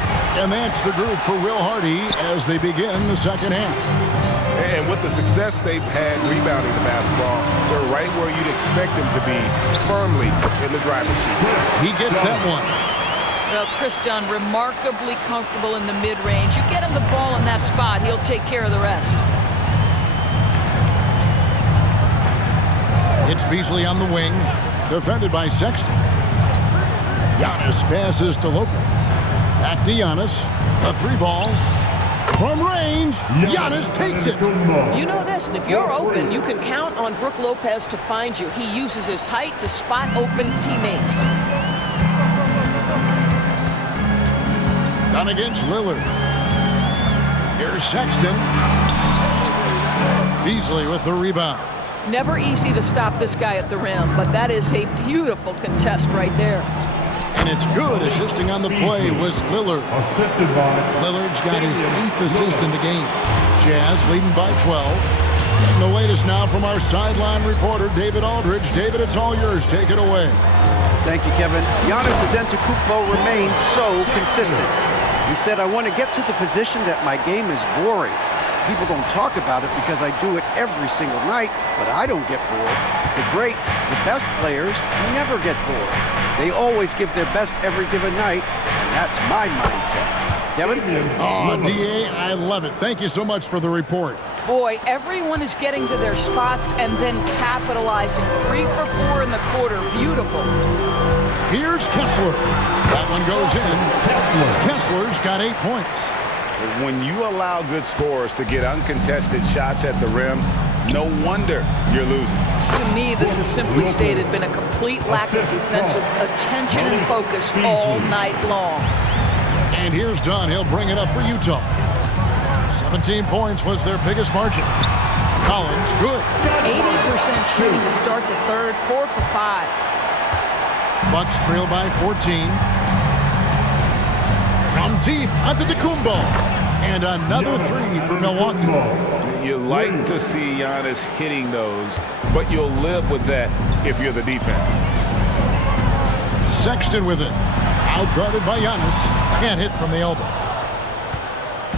And that's the group for Will Hardy as they begin the second half. And with the success they've had rebounding the basketball, they're right where you'd expect them to be, firmly in the driver's seat. He gets that one. Well, Chris Dunn, remarkably comfortable in the mid-range. You get him the ball in that spot, he'll take care of the rest. It's Beasley on the wing, defended by Sexton. Giannis passes to Lopez. Back to Giannis, the 3-ball. From range, Giannis takes it. You know this, if you're open, you can count on Brook Lopez to find you. He uses his height to spot open teammates. Done against Lillard. Here's Sexton. Beasley with the rebound. Never easy to stop this guy at the rim, but that is a beautiful contest right there. And it's good. Assisting on the play was Lillard. Lillard's got his 8th assist in the game. Jazz leading by 12. And the latest now from our sideline reporter, David Aldridge. David, it's all yours. Take it away. Thank you, Kevin. Giannis Antetokounmpo remains so consistent. He said, I want to get to the position that my game is boring. People don't talk about it because I do it every single night, but I don't get bored. The greats, the best players, never get bored. They always give their best every given night, and that's my mindset. Kevin? Oh, D.A., I love it. Thank you so much for the report. Boy, everyone is getting to their spots and then capitalizing. 3 for 4 in the quarter. Beautiful. Here's Kessler. That one goes in. Kessler's got 8 points. When you allow good scorers to get uncontested shots at the rim, no wonder you're losing. To me, this is simply stated been a complete lack of defensive attention and focus all night long. And here's Dunn. He'll bring it up for Utah. 17 points was their biggest margin. Collins, good. 80% shooting to start the third, 4 for 5. Bucks trail by 14. From deep, Antetokounmpo. And another 3 for Milwaukee. You like to see Giannis hitting those, but you'll live with that if you're the defense. Sexton with it. Outguarded by Giannis. Can't hit from the elbow.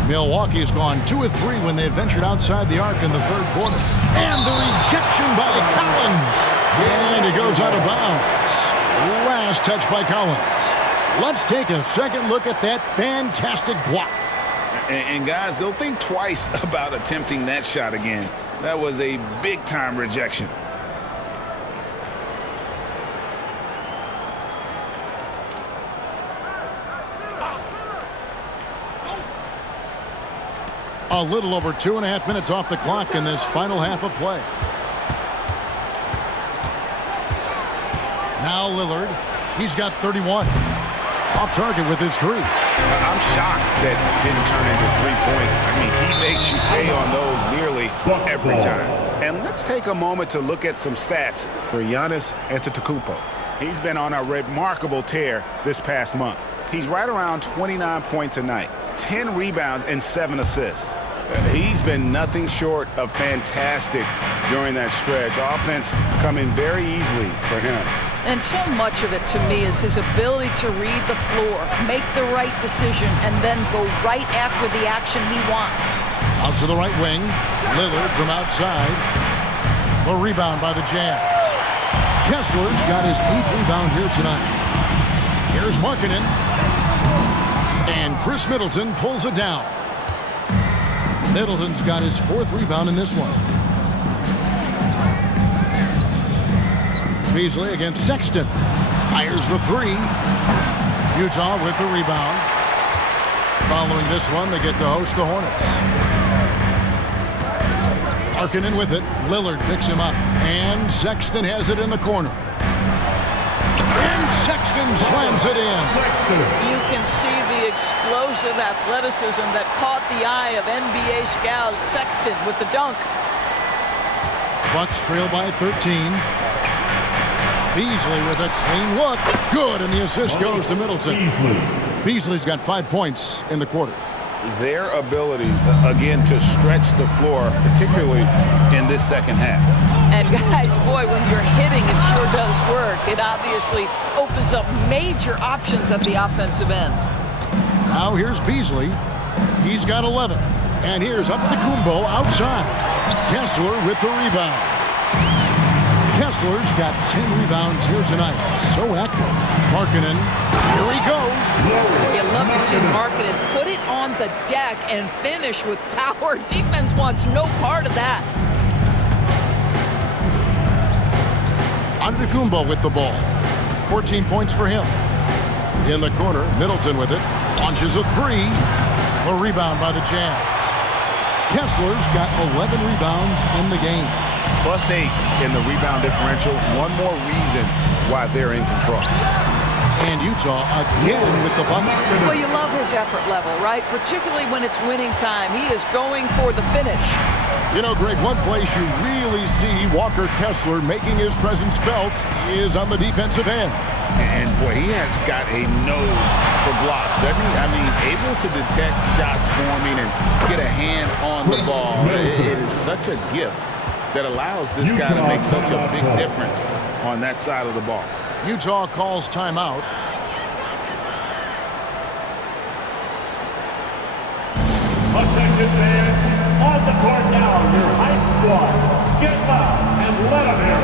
Milwaukee's gone 2 of 3 when they ventured outside the arc in the third quarter. And the rejection by Collins. And he goes out of bounds. Last touch by Collins. Let's take a second look at that fantastic block. And guys, they'll think twice about attempting that shot again. That was a big-time rejection. A little over 2.5 minutes off the clock in this final half of play. Now Lillard. He's got 31. Off target with his 3. I'm shocked that didn't turn into 3 points. I mean, he makes you pay on those nearly every time. And let's take a moment to look at some stats for Giannis Antetokounmpo. He's been on a remarkable tear this past month. He's right around 29 points a night, 10 rebounds, and 7 assists. He's been nothing short of fantastic during that stretch. Offense coming very easily for him. And so much of it to me is his ability to read the floor, make the right decision, and then go right after the action he wants. Out to the right wing. Lillard from outside. The rebound by the Jazz. Kessler's got his 8th rebound here tonight. Here's Markkanen. And Chris Middleton pulls it down. Middleton's got his 4th rebound in this one. Beasley against Sexton. Fires the 3. Utah with the rebound. Following this one, they get to host the Hornets. Markkanen with it. Lillard picks him up. And Sexton has it in the corner. And Sexton slams it in. You can see the explosive athleticism that caught the eye of NBA scouts. Sexton with the dunk. Bucks trail by 13. Beasley with a clean look. Good, and the assist goes to Middleton. Beasley's got 5 points in the quarter. Their ability, again, to stretch the floor, particularly in this second half. And guys, boy, when you're hitting, it sure does work. It obviously opens up major options at the offensive end. Now here's Beasley. He's got 11. And here's Antetokounmpo outside. Kessler with the rebound. Kessler's got 10 rebounds here tonight. So active. Markkanen, here he goes. You love to see Markkanen put it on the deck and finish with power. Defense wants no part of that. Antetokounmpo with the ball. 14 points for him. In the corner, Middleton with it. Launches a 3. The rebound by the Jazz. Kessler's got 11 rebounds in the game. +8 in the rebound differential. One more reason why they're in control. And Utah again with the bucket. Well, you love his effort level, right? Particularly when it's winning time. He is going for the finish. You know, Greg, one place you really see Walker Kessler making his presence felt is on the defensive end. And, boy, he has got a nose for blocks, doesn't he? I mean, able to detect shots forming and get a hand on the ball. It is such a gift that allows this guy to make such a big difference on that side of the ball. Utah calls timeout. Attention fans, on the court now, your hype squad. Get loud and let them hear it.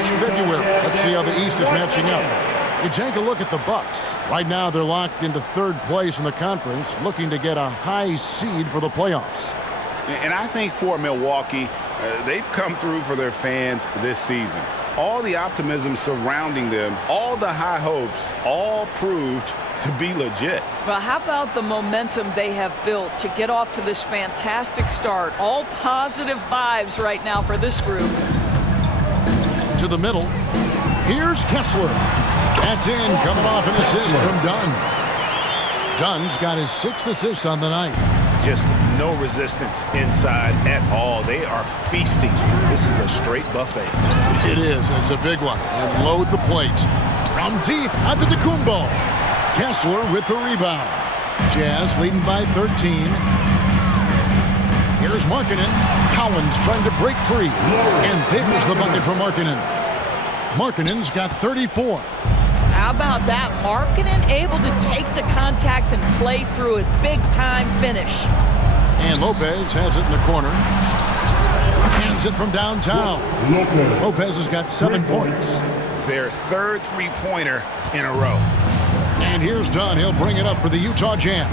It's February. Let's see how the East is matching up. You take a look at the Bucks. Right now, they're locked into third place in the conference, looking to get a high seed for the playoffs. And I think for Milwaukee, they've come through for their fans this season. All the optimism surrounding them, all the high hopes, all proved to be legit. Well, how about the momentum they have built to get off to this fantastic start? All positive vibes right now for this group. To the middle. Here's Kessler. That's in, coming off an assist from Dunn. Dunn's got his 6th assist on the night. Just no resistance inside at all. They are feasting. This is a straight buffet. It is. It's a big one. And load the plate. From deep, Antetokounmpo. Kessler with the rebound. Jazz leading by 13. Here's Markkanen. Collins trying to break free. And there's the bucket for Markkanen. Markkanen's got 34. How about that? Markkanen able to take the contact and play through it. Big time finish. And Lopez has it in the corner. Hands it from downtown. Lopez has got 7 points. Their 3rd three-pointer in a row. And here's Dunn. He'll bring it up for the Utah Jazz.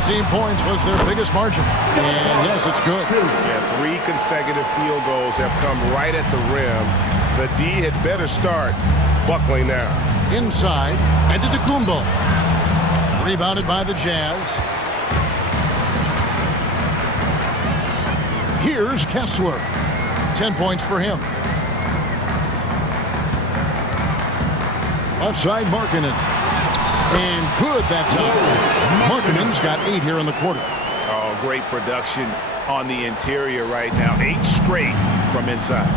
17 points was their biggest margin. And yes, it's good. Yeah, 3 consecutive field goals have come right at the rim. The D had better start buckling now. Inside, Antetokounmpo. Rebounded by the Jazz. Here's Kessler. 10 points for him. Left side, Markkanen. And good that time. Markkanen's got 8 here in the quarter. Oh, great production on the interior right now. 8 straight from inside.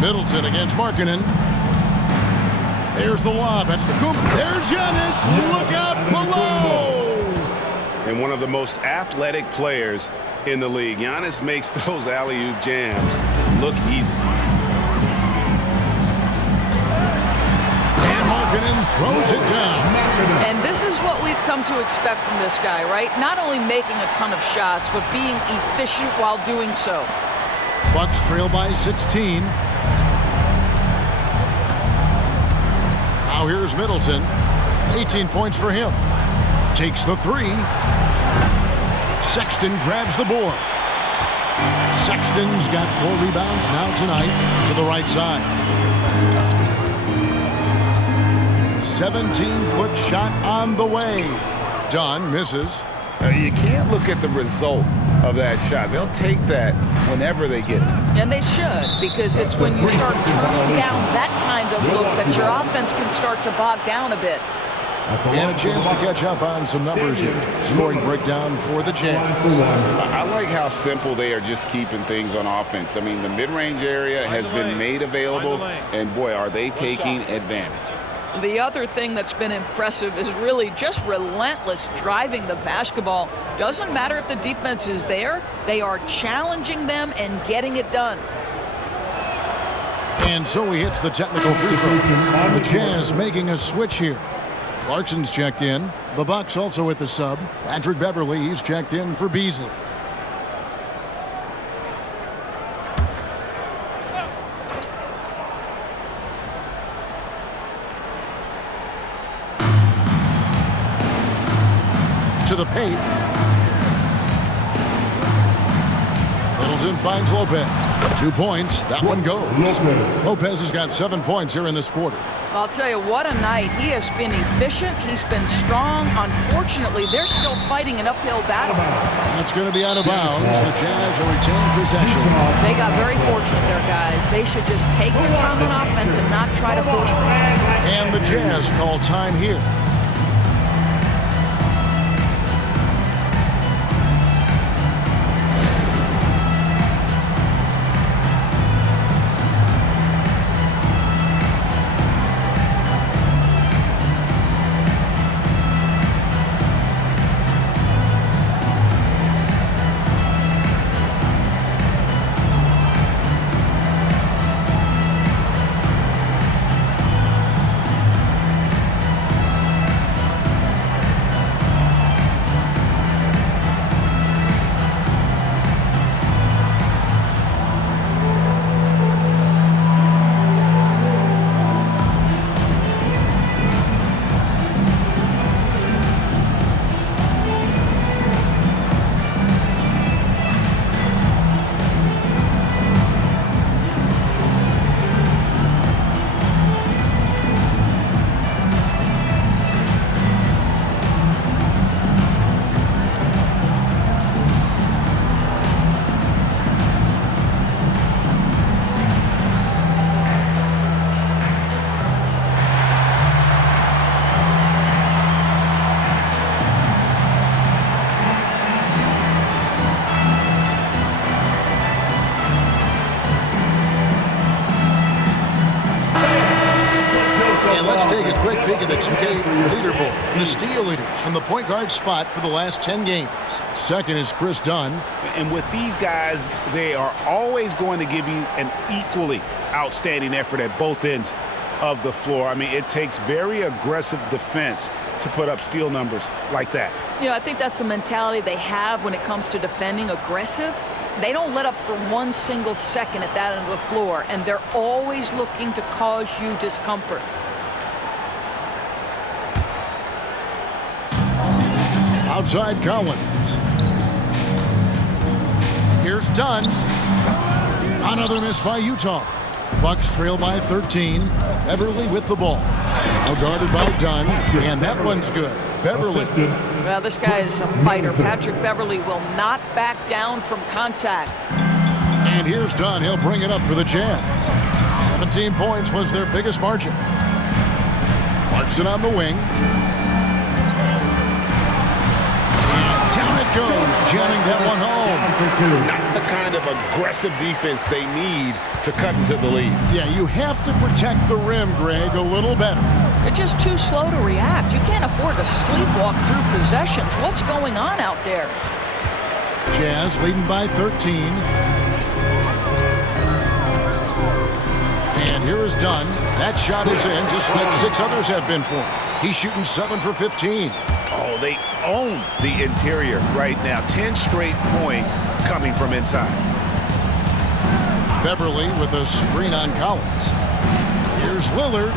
Middleton against Markkanen. There's the lob. There's Giannis. Look out below. And one of the most athletic players in the league. Giannis makes those alley-oop jams look easy. And Markkanen throws it down. And this is what we've come to expect from this guy, right? Not only making a ton of shots, but being efficient while doing so. Bucks trail by 16. Now here's Middleton. 18 points for him. Takes the 3. Sexton grabs the board. Sexton's got 4 rebounds now tonight to the right side. 17-foot shot on the way. Dunn misses. You can't look at the result of that shot. They'll take that whenever they get it. And they should, because it's when you start turning down that kind of look that your offense can start to bog down a bit. And a chance to catch up on some numbers here. Scoring breakdown for the Jazz. I like how simple they are just keeping things on offense. I mean, the mid-range area has been made available, and boy, are they taking advantage. The other thing that's been impressive is really just relentless driving the basketball. Doesn't matter if the defense is there, they are challenging them and getting it done. And so he hits the technical free throw. The Jazz making a switch here. Clarkson's checked in. The Bucks also with the sub. Patrick Beverly, he's checked in for Beasley. To the paint. Middleton finds Lopez. 2 points. That one goes. Lopez has got 7 points here in this quarter. I'll tell you, what a night. He has been efficient. He's been strong. Unfortunately, they're still fighting an uphill battle. That's going to be out of bounds. The Jazz will retain possession. They got very fortunate there, guys. They should just take their time on offense and not try to force things. And the Jazz call time here. Speaking of the 2K leaderboard, the steal leaders from the point guard spot for the last 10 games. Second is Chris Dunn. And with these guys, they are always going to give you an equally outstanding effort at both ends of the floor. I mean, it takes very aggressive defense to put up steal numbers like that. I think that's the mentality they have when it comes to defending, aggressive. They don't let up for one single second at that end of the floor, and they're always looking to cause you discomfort. Outside Collins. Here's Dunn. Another miss by Utah. Bucks trail by 13. Beverly with the ball. Now guarded by Dunn, and that one's good. Beverly. Well, this guy is a fighter. Patrick Beverly will not back down from contact. And here's Dunn. He'll bring it up for the Jazz. 17 points was their biggest margin. Clarkson on the wing. And down it goes, jamming that one home. Not the kind of aggressive defense they need to cut into the lead. Yeah, you have to protect the rim, Greg, a little better. They're just too slow to react. You can't afford to sleepwalk through possessions. What's going on out there? Jazz leading by 13. And here is Dunn. That shot is in, just like 6 others have been for him. He's shooting 7 for 15. Oh, they own the interior right now. 10 straight points coming from inside. Beverly with a screen on Collins. Here's Lillard.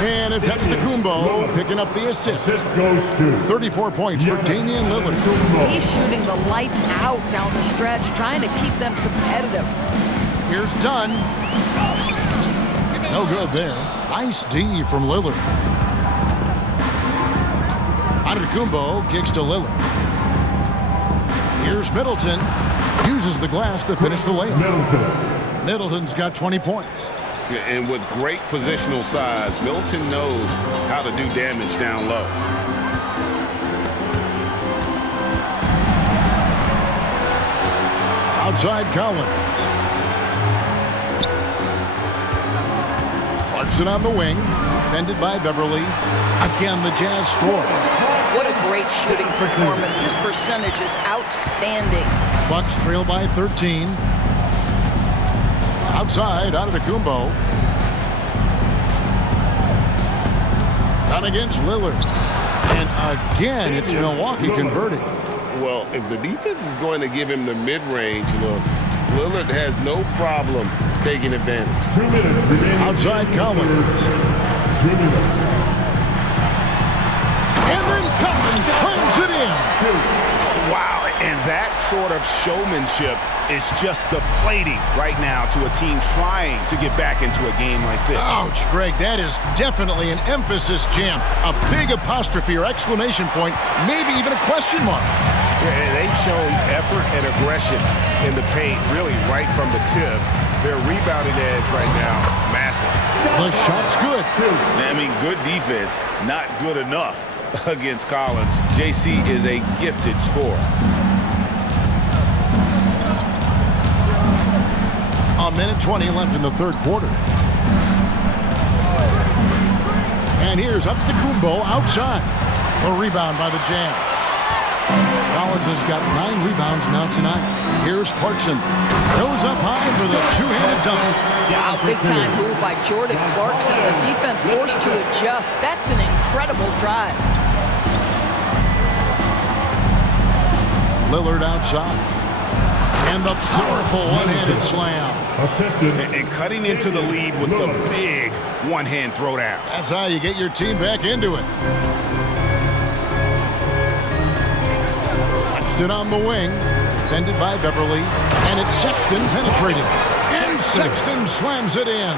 And it's Antetokounmpo picking up the assist. 34 points for Damian Lillard. He's shooting the lights out down the stretch, trying to keep them competitive. Here's Dunn. No good there. Nice D from Lillard. Antetokounmpo kicks to Lillard. Here's Middleton. Uses the glass to finish the layup. Middleton's got 20 points. And with great positional size, Middleton knows how to do damage down low. Outside Collins. Clarkson on the wing. Defended by Beverly. Again, the Jazz score. What a great shooting performance. His percentage is outstanding. Bucks trail by 13. Outside, Antetokounmpo. Down against Lillard. And again, it's Milwaukee converting. Well, if the defense is going to give him the mid-range look, Lillard has no problem taking advantage. 2 minutes remaining. Outside Collins. 2 minutes. And then Collins slams it in. Wow, and that sort of showmanship is just deflating right now to a team trying to get back into a game like this. Ouch, Greg, that is definitely an emphasis jam. A big apostrophe or exclamation point, maybe even a question mark. Yeah, they've shown effort and aggression in the paint, really right from the tip. Their rebounding edge right now, massive. The shot's good. I mean, good defense, not good enough against Collins. JC is a gifted scorer. A minute 20 left in the third quarter. And here's Antetokounmpo outside. The rebound by the Jazz. Collins has got 9 rebounds now tonight. Here's Clarkson. Goes up high for the two-handed dunk. Wow, big-time move by Jordan Clarkson. The defense forced to adjust. That's an incredible drive. Lillard outside. And the powerful one-handed slam. And cutting into the lead with the big one-hand throwdown. That's how you get your team back into it. Sexton on the wing. Defended by Beverly. And it's Sexton penetrating. And Sexton slams it in.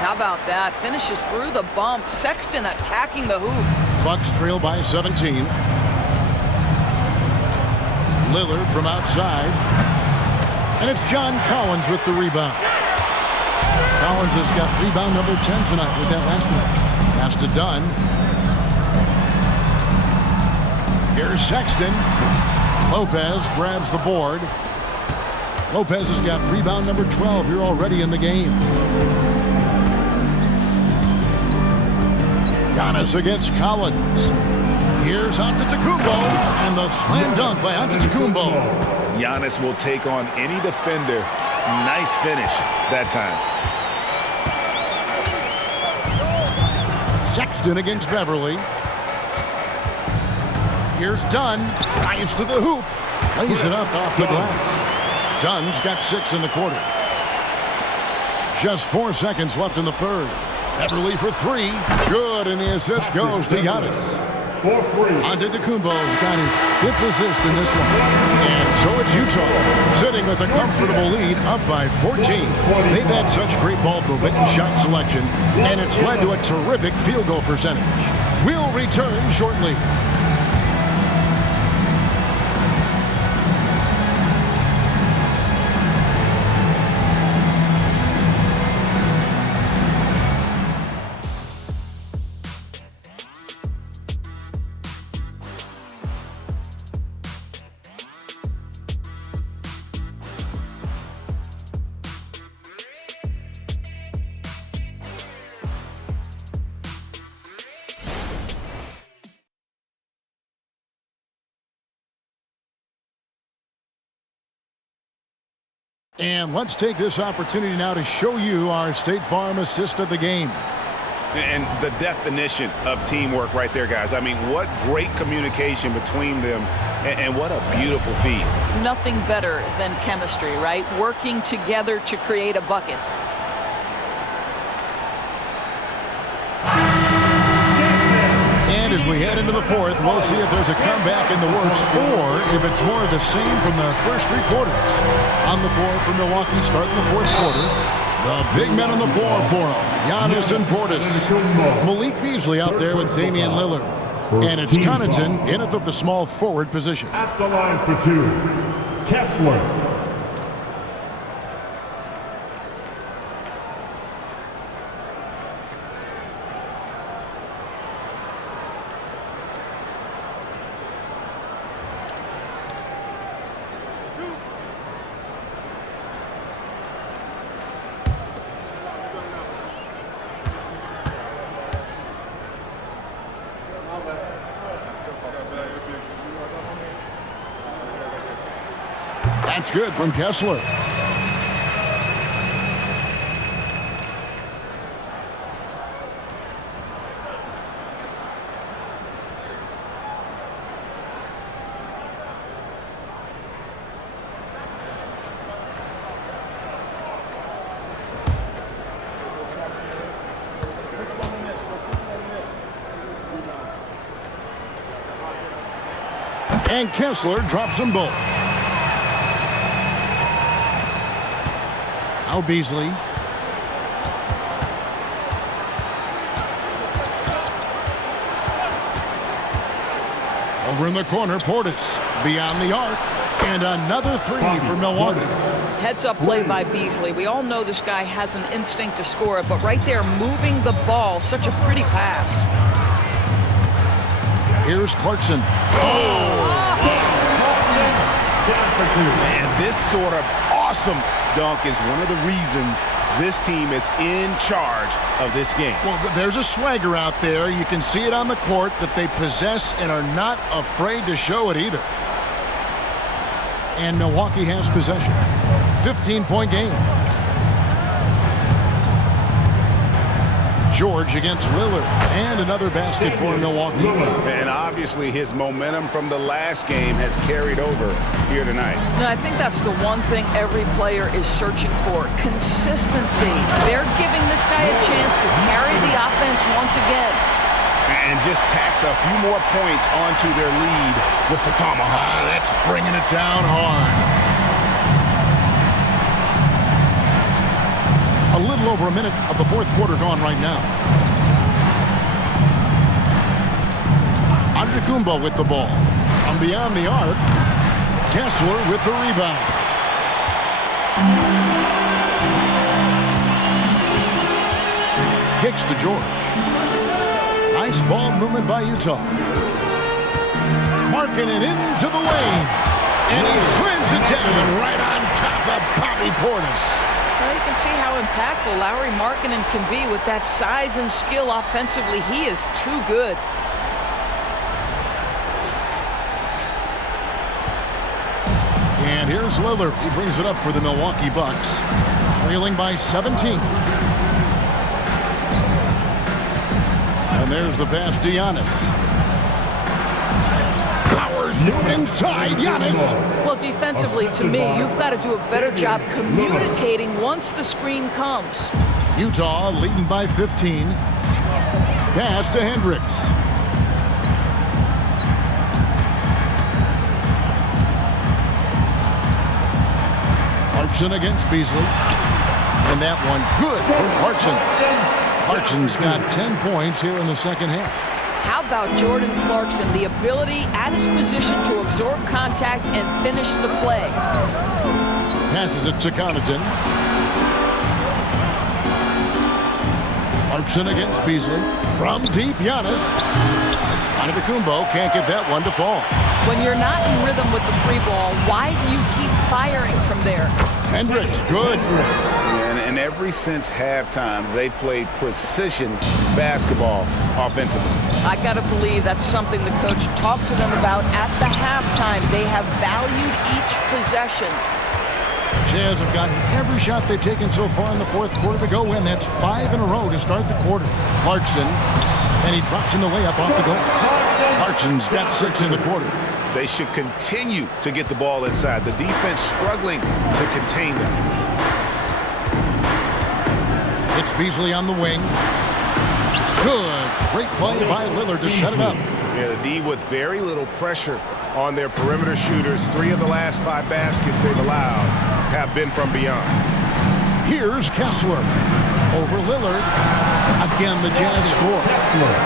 How about that? Finishes through the bump. Sexton attacking the hoop. Bucks trail by 17. Lillard from outside. And it's John Collins with the rebound. Collins has got rebound number 10 tonight with that last one. Pass to Dunn. Here's Sexton. Lopez grabs the board. Lopez has got rebound number 12 here already in the game. Giannis against Collins. Here's Antetokounmpo, and the slam dunk by Antetokounmpo. Giannis will take on any defender. Nice finish that time. Sexton against Beverly. Here's Dunn. Dives to the hoop. Lays it up off the glass. Dunn's got 6 in the quarter. Just 4 seconds left in the third. Beverly for 3. Good, and the assist goes to Giannis. Antetokounmpo's got his 5th assist in this one. And so it's Utah, sitting with a comfortable lead, up by 14. They've had such great ball movement and shot selection, and it's led to a terrific field goal percentage. We'll return shortly. And let's take this opportunity now to show you our State Farm assist of the game. And the definition of teamwork right there, guys. I mean, what great communication between them, and what a beautiful feed. Nothing better than chemistry, right? Working together to create a bucket. And as we head into the fourth, we'll see if there's a comeback in the works or if it's more of the same from the first 3 quarters. On the floor for Milwaukee, starting the fourth quarter. The big men on the floor for them. Giannis and Portis. Malik Beasley out there with Damian Lillard. And it's Connaughton in at the small forward position. At the line for 2, Kessler. That's good from Kessler. And Kessler drops them both. Now Beasley. Over in the corner, Portis. Beyond the arc. And another 3 for Milwaukee. Heads-up play by Beasley. We all know this guy has an instinct to score it, but right there, moving the ball, such a pretty pass. Here's Clarkson. Man, this sort of awesome dunk is one of the reasons this team is in charge of this game. Well, there's a swagger out there. You can see it on the court that they possess and are not afraid to show it either. And Milwaukee has possession. 15-point game. George against Lillard. And another basket for Milwaukee. And obviously his momentum from the last game has carried over here tonight. No, I think that's the one thing every player is searching for. Consistency. They're giving this guy a chance to carry the offense once again. And just tacks a few more points onto their lead with the tomahawk. That's bringing it down hard. A little over a minute of the fourth quarter gone right now. Antetokounmpo with the ball. From beyond the arc, Kessler with the rebound. Kicks to George. Nice ball movement by Utah. Marking it into the lane. And he slams it down right on top of Bobby Portis. Well, you can see how impactful Lauri Markkanen can be with that size and skill offensively. He is too good. And here's Lillard. He brings it up for the Milwaukee Bucks, trailing by 17. And there's the pass to Giannis. Powers inside Giannis. Well, defensively, to me, you've got to do a better job communicating once the screen comes. Utah leading by 15. Pass to Hendricks. Clarkson against Beasley. And that one good for Clarkson. Clarkson's got 10 points here in the second half. How about Jordan Clarkson, the ability at his position to absorb contact and finish the play? Passes it to Connaughton. Clarkson against Beasley. From deep, Giannis. Antetokounmpo can't get that one to fall. When you're not in rhythm with the free ball, why do you keep firing from there? Hendricks, good. And ever since halftime, they've played precision basketball offensively. I got to believe that's something the coach talked to them about at the halftime. They have valued each possession. Jazz have gotten every shot they've taken so far in the fourth quarter to go win. That's 5 in a row to start the quarter. Clarkson, and he drops in the layup off the glass. Clarkson's got 6 in the quarter. They should continue to get the ball inside. The defense struggling to contain them. It's Beasley on the wing. Good. Great play by Lillard to set it up. Yeah, the D with very little pressure on their perimeter shooters. 3 of the last 5 baskets they've allowed have been from beyond. Here's Kessler over Lillard. Again, the Jazz score.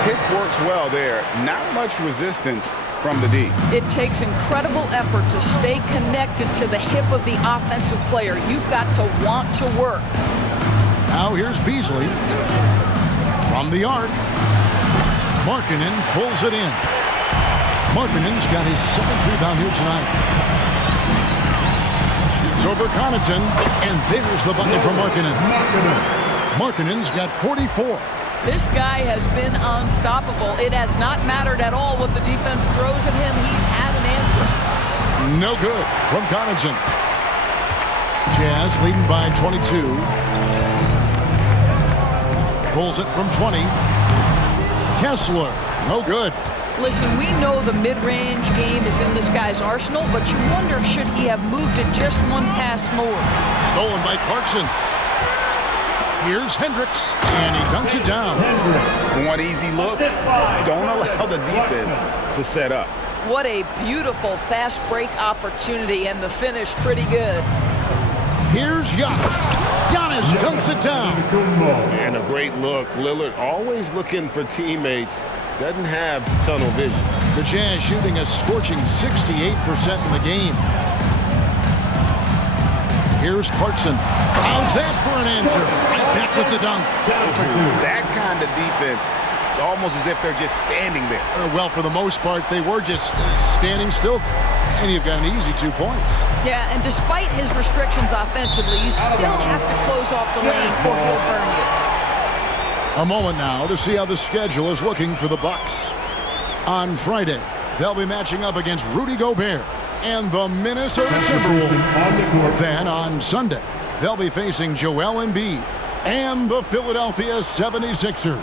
Pick works well there. Not much resistance from the D. It takes incredible effort to stay connected to the hip of the offensive player. You've got to want to work. Now here's Beasley from the arc. Markkanen pulls it in. Markkanen's got his 7th rebound here tonight. Shoots over Connaughton, and there's the bucket for Markkanen. Markkanen's got 44. This guy has been unstoppable. It has not mattered at all what the defense throws at him. He's had an answer. No good from Connaughton. Jazz leading by 22. Pulls it from 20. Kessler, no good. Listen, we know the mid-range game is in this guy's arsenal, but you wonder, should he have moved it just one pass more? Stolen by Clarkson. Here's Hendricks, and he dunks it down. Want easy looks? Don't allow the defense to set up. What a beautiful fast break opportunity, and the finish pretty good. Here's Giannis. Giannis dunks it down. And a great look. Lillard always looking for teammates. Doesn't have tunnel vision. The Jazz shooting a scorching 68% in the game. Here's Clarkson. How's that for an answer? Right back with the dunk. That kind of defense, it's almost as if they're just standing there. Well, for the most part, they were just standing still. And you've got an easy 2 points. Yeah, and despite his restrictions offensively, you still have to close off the lane or he'll burn you. A moment now to see how the schedule is looking for the Bucks. On Friday, they'll be matching up against Rudy Gobert and the Minnesota Timberwolves. Then on Sunday, they'll be facing Joel Embiid and the Philadelphia 76ers.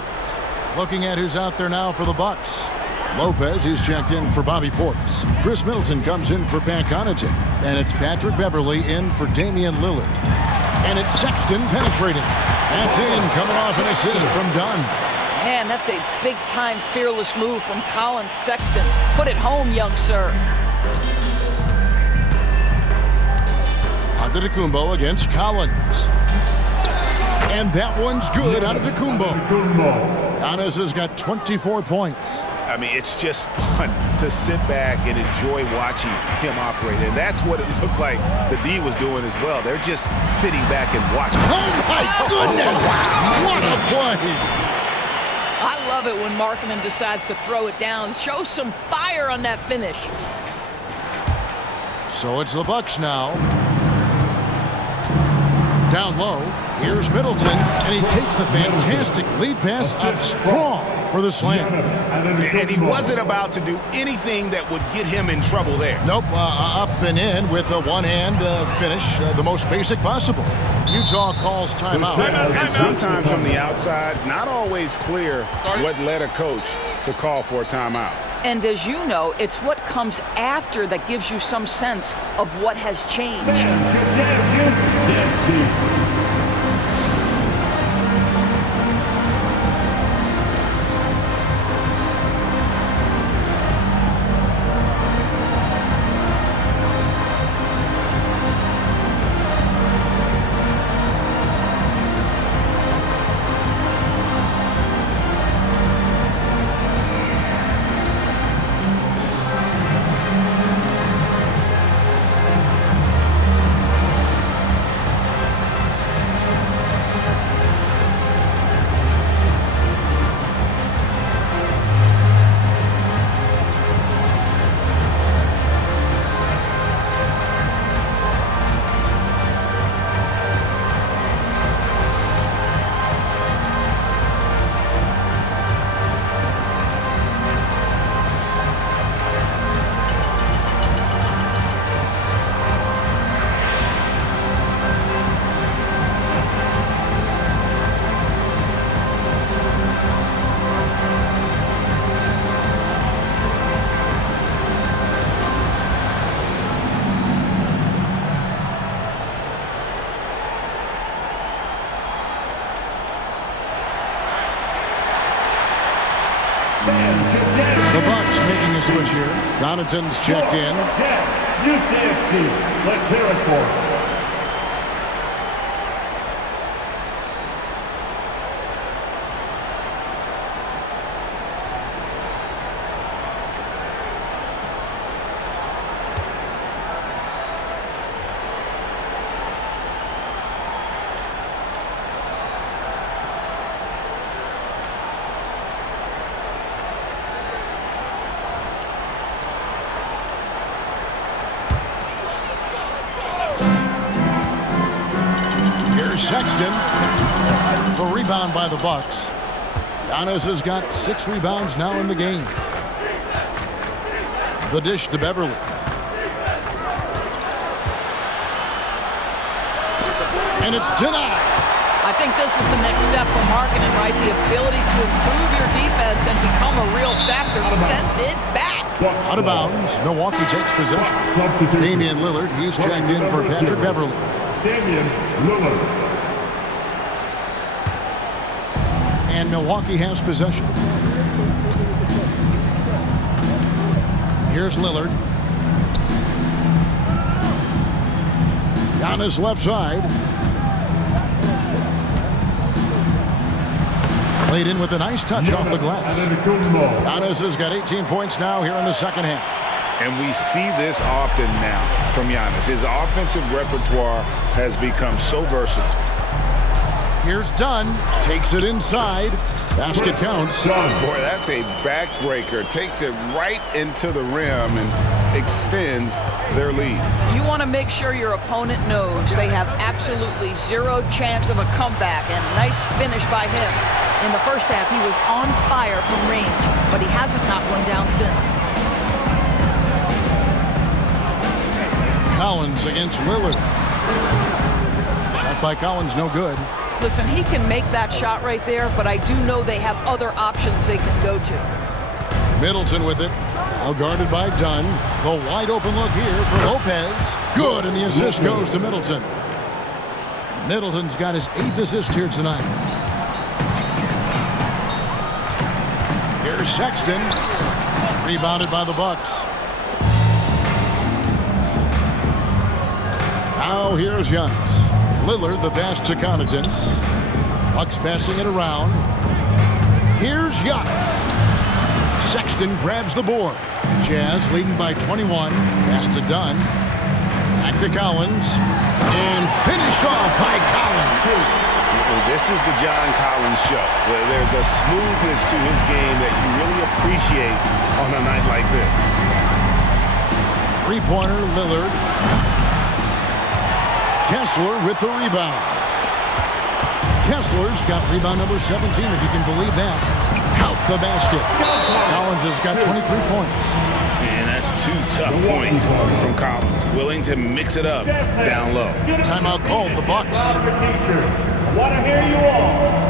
Looking at who's out there now for the Bucks. Lopez, he's checked in for Bobby Portis. Chris Middleton comes in for Pat Connaughton. And it's Patrick Beverley in for Damian Lillard. And it's Sexton penetrating. That's in, coming off an assist from Dunn. Man, that's a big-time fearless move from Colin Sexton. Put it home, young sir. Antetokounmpo against Collins. And that one's good. Antetokounmpo. Giannis has got 24 points. I mean, it's just fun to sit back and enjoy watching him operate. And that's what it looked like the D was doing as well. They're just sitting back and watching. Oh, my goodness! What a play! I love it when Markkanen decides to throw it down. Show some fire on that finish. So it's the Bucks now. Down low, here's Middleton, and he takes the fantastic lead pass up strong for the slam. And he wasn't about to do anything that would get him in trouble there. Nope, up and in with a one-hand finish, the most basic possible. Utah calls timeout. And sometimes from the outside, not always clear what led a coach to call for a timeout. And as you know, it's what comes after that gives you some sense of what has changed. The Bucks making a switch here. Connaughton's checked in. Let's hear it for him. Sexton. The rebound by the Bucks. Giannis has got 6 rebounds now in the game. The dish to Beverly. And it's denied. I think this is the next step for Markkanen, right? The ability to improve your defense and become a real factor. Send it back. Out of bounds. Milwaukee takes possession. Damian Lillard, he's checked in for Patrick Beverly. Damian Lillard. And Milwaukee has possession. Here's Lillard. Giannis left side. Played in with a nice touch off the glass. Giannis has got 18 points now here in the second half. And we see this often now from Giannis. His offensive repertoire has become so versatile. Here's Dunn. Takes it inside. Basket counts. Boy, that's a backbreaker. Takes it right into the rim and extends their lead. You want to make sure your opponent knows they have absolutely zero chance of a comeback. And nice finish by him. In the first half, he was on fire from range, but he hasn't knocked one down since. Collins against Lillard. Shot by Collins, no good. Listen, he can make that shot right there, but I do know they have other options they can go to. Middleton with it. Now guarded by Dunn. The wide open look here for Lopez. Good, and the assist goes to Middleton. Middleton's got his 8th assist here tonight. Here's Sexton. Rebounded by the Bucks. Now here's Giannis. Lillard, the pass to Connaughton. Bucks passing it around. Here's Giannis. Sexton grabs the board. Jazz leading by 21. Pass to Dunn. Back to Collins. And finished off by Collins. This is the John Collins show. There's a smoothness to his game that you really appreciate on a night like this. Three-pointer, Lillard. Kessler with the rebound. Kessler's got rebound number 17, if you can believe that. Out the basket. Collins has got 23 points. Man, that's 2 tough points from Collins. Willing to mix it up down low. Timeout called, the Bucks. I want to hear you all.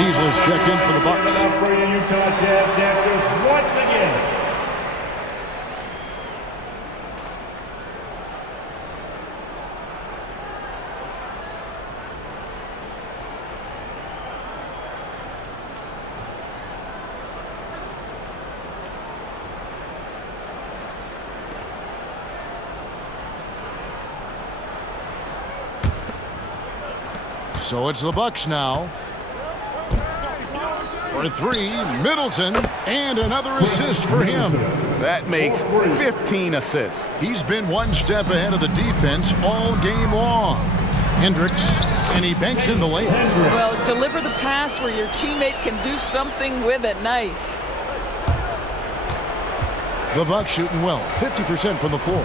Beasley's checked in for the Bucks. For the Utah Jazz Dancers once again. So it's the Bucks now. For 3, Middleton, and another assist for him. That makes 15 assists. He's been one step ahead of the defense all game long. Hendricks, and he banks in the layup. Well, deliver the pass where your teammate can do something with it. Nice. The Bucks shooting well, 50% from the floor.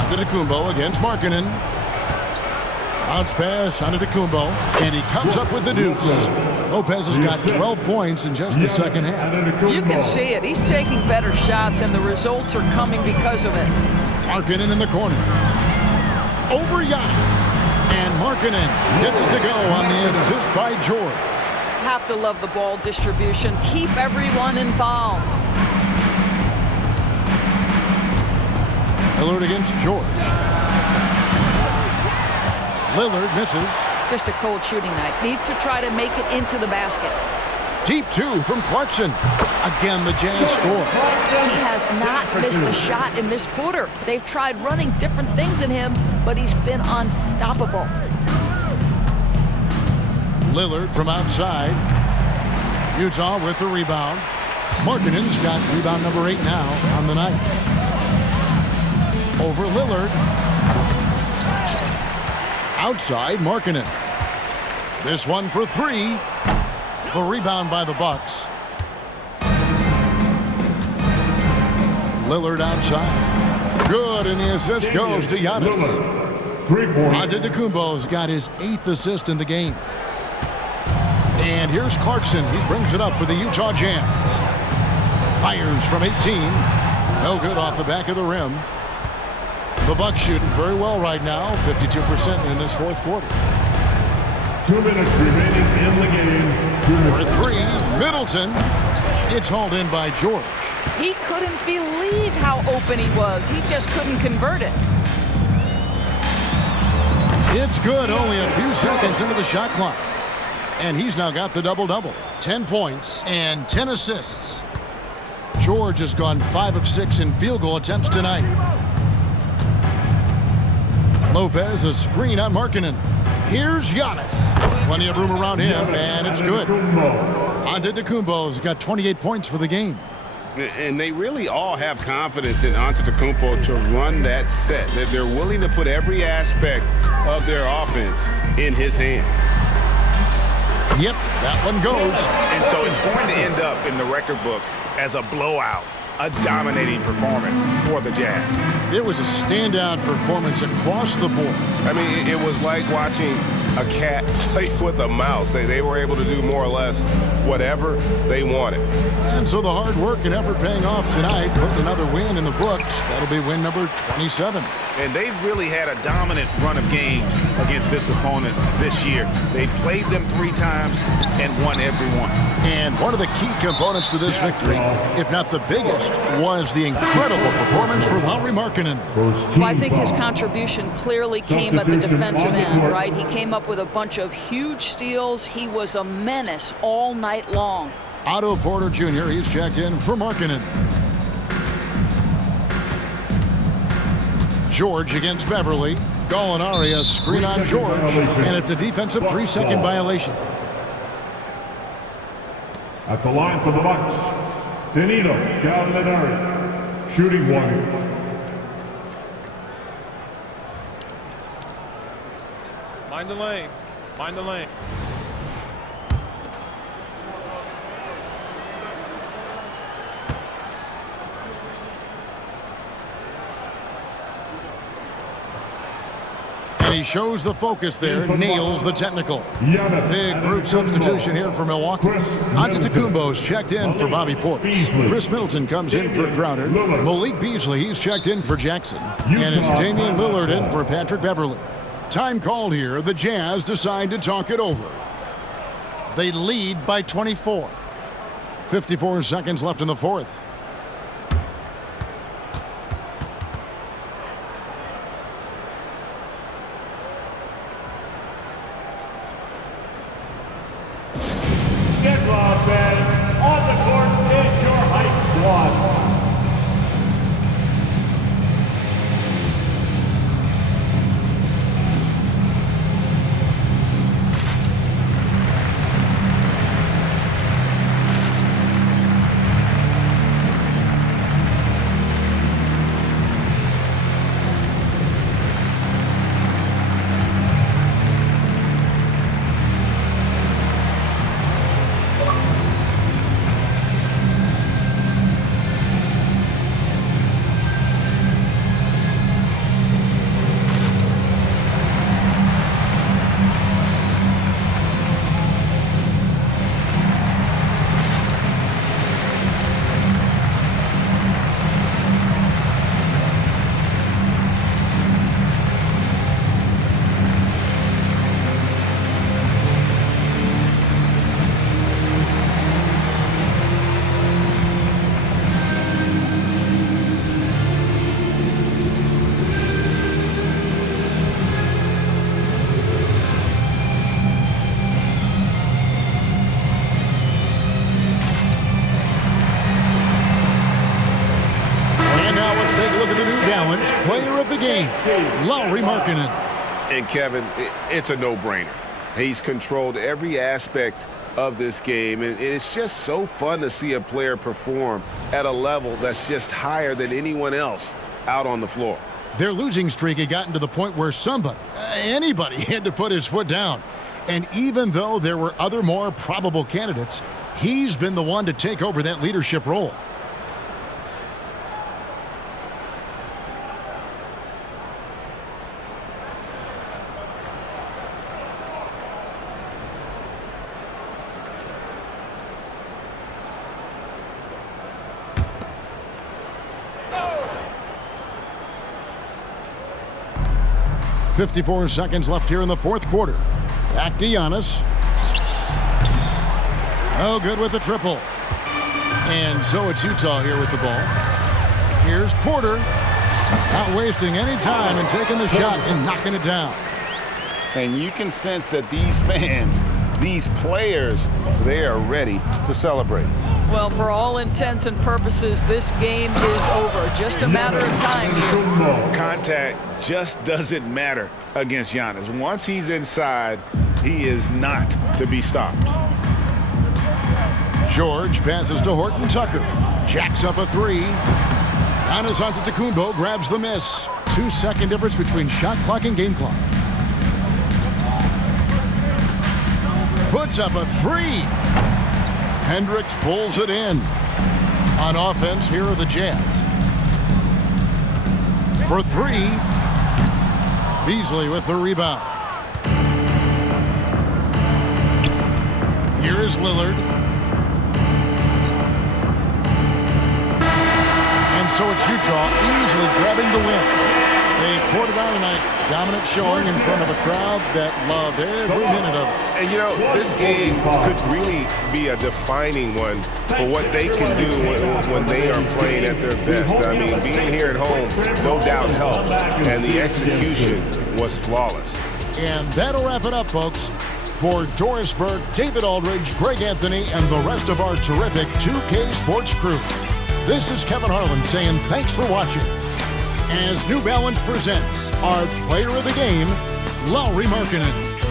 Antetokounmpo against Markkanen. Bounce pass, Antetokounmpo, and he comes up with the deuce. Lopez has got 12 points in just the second half. You can see it. He's taking better shots, and the results are coming because of it. Markkanen in the corner. Over Giannis. And Markkanen gets it to go on the assist by George. Have to love the ball distribution. Keep everyone involved. Lillard against George. Lillard misses. Just a cold shooting night. Needs to try to make it into the basket. Deep 2 from Clarkson. Again, the Jazz score. He has not missed a shot in this quarter. They've tried running different things in him, but he's been unstoppable. Lillard from outside. Utah with the rebound. Markkanen's got rebound number 8 now on the night. Over Lillard. Outside Markkanen. This one for 3. The rebound by the Bucks. Lillard outside. Good, and the assist goes to Giannis. 3 points. Antetokounmpo's got his 8th assist in the game. And here's Clarkson. He brings it up for the Utah Jazz. Fires from 18. No good off the back of the rim. The Bucks shooting very well right now, 52% in this fourth quarter. 2 minutes remaining in the game. For 3, Middleton. It's hauled in by George. He couldn't believe how open he was. He just couldn't convert it. It's good, only a few seconds into the shot clock. And he's now got the double-double. 10 points and 10 assists. George has gone 5 of 6 in field goal attempts tonight. Lopez, a screen on Markkanen. Here's Giannis. Plenty of room around him, and it's good. Antetokounmpo's got 28 points for the game. And they really all have confidence in Antetokounmpo to run that set. They're willing to put every aspect of their offense in his hands. Yep, that one goes. And so it's going to end up in the record books as a blowout, a dominating performance for the Jazz. It was a standout performance across the board. I mean, it was like watching a cat play with a mouse. They were able to do more or less whatever they wanted. And so the hard work and effort paying off tonight, putting another win in the books. That'll be win number 27. And they've really had a dominant run of games against this opponent this year. They played them 3 times and won every one. And one of the key components to this victory, if not the biggest, was the incredible performance for Lauri Markkanen. Well, I think his contribution clearly came at the defensive end, right? He came up with a bunch of huge steals. He was a menace all night long. Otto Porter Jr., he's checked in for Markkanen. George against Beverly. Gallinari, a screen on George, and it's a defensive 3-second violation. At the line for the Bucks, Danilo Gallinari, shooting 1. Mind the lanes. Mind the lane. And he shows the focus there, nails the technical. Big group substitution here for Milwaukee. Antetokounmpo's checked in for Bobby Portis. Chris Middleton comes in for Crowder. Malik Beasley, he's checked in for Jackson. And it's Damian Lillard in for Patrick Beverly. Time called here. The Jazz decide to talk it over. They lead by 24. 54 seconds left in the fourth. On the court is your hype squad. Player of the game, Lauri Markkanen. And Kevin, it's a no-brainer. He's controlled every aspect of this game, and it's just so fun to see a player perform at a level that's just higher than anyone else out on the floor. Their losing streak had gotten to the point where somebody, anybody, had to put his foot down. And even though there were other more probable candidates, he's been the one to take over that leadership role. .54 seconds left here in the fourth quarter. Back to Giannis. Oh, good with the triple. And so it's Utah here with the ball. Here's Porter. Not wasting any time and taking the shot and knocking it down. And you can sense that these fans, these players, they are ready to celebrate. Well, for all intents and purposes, this game is over. Just a matter of time here. Contact just doesn't matter against Giannis. Once he's inside, he is not to be stopped. George passes to Horton Tucker. Jacks up a three. Giannis Antetokounmpo grabs the miss. 2-second difference between shot clock and game clock. Puts up a three. Hendricks pulls it in. On offense, here are the Jazz. For three, Beasley with the rebound. Here's Lillard. And so it's Utah easily grabbing the win. They poured it on tonight. Dominant showing in front of a crowd that loved every minute of it. And you know, this game could really be a defining one for what they can do when they are playing at their best. I mean, being here at home no doubt helps, and the execution was flawless. And that'll wrap it up, folks. For Doris Burke, David Aldridge, Greg Anthony, and the rest of our terrific 2K Sports crew, this is Kevin Harlan saying thanks for watching. As New Balance presents our player of the game, Lauri Markkanen.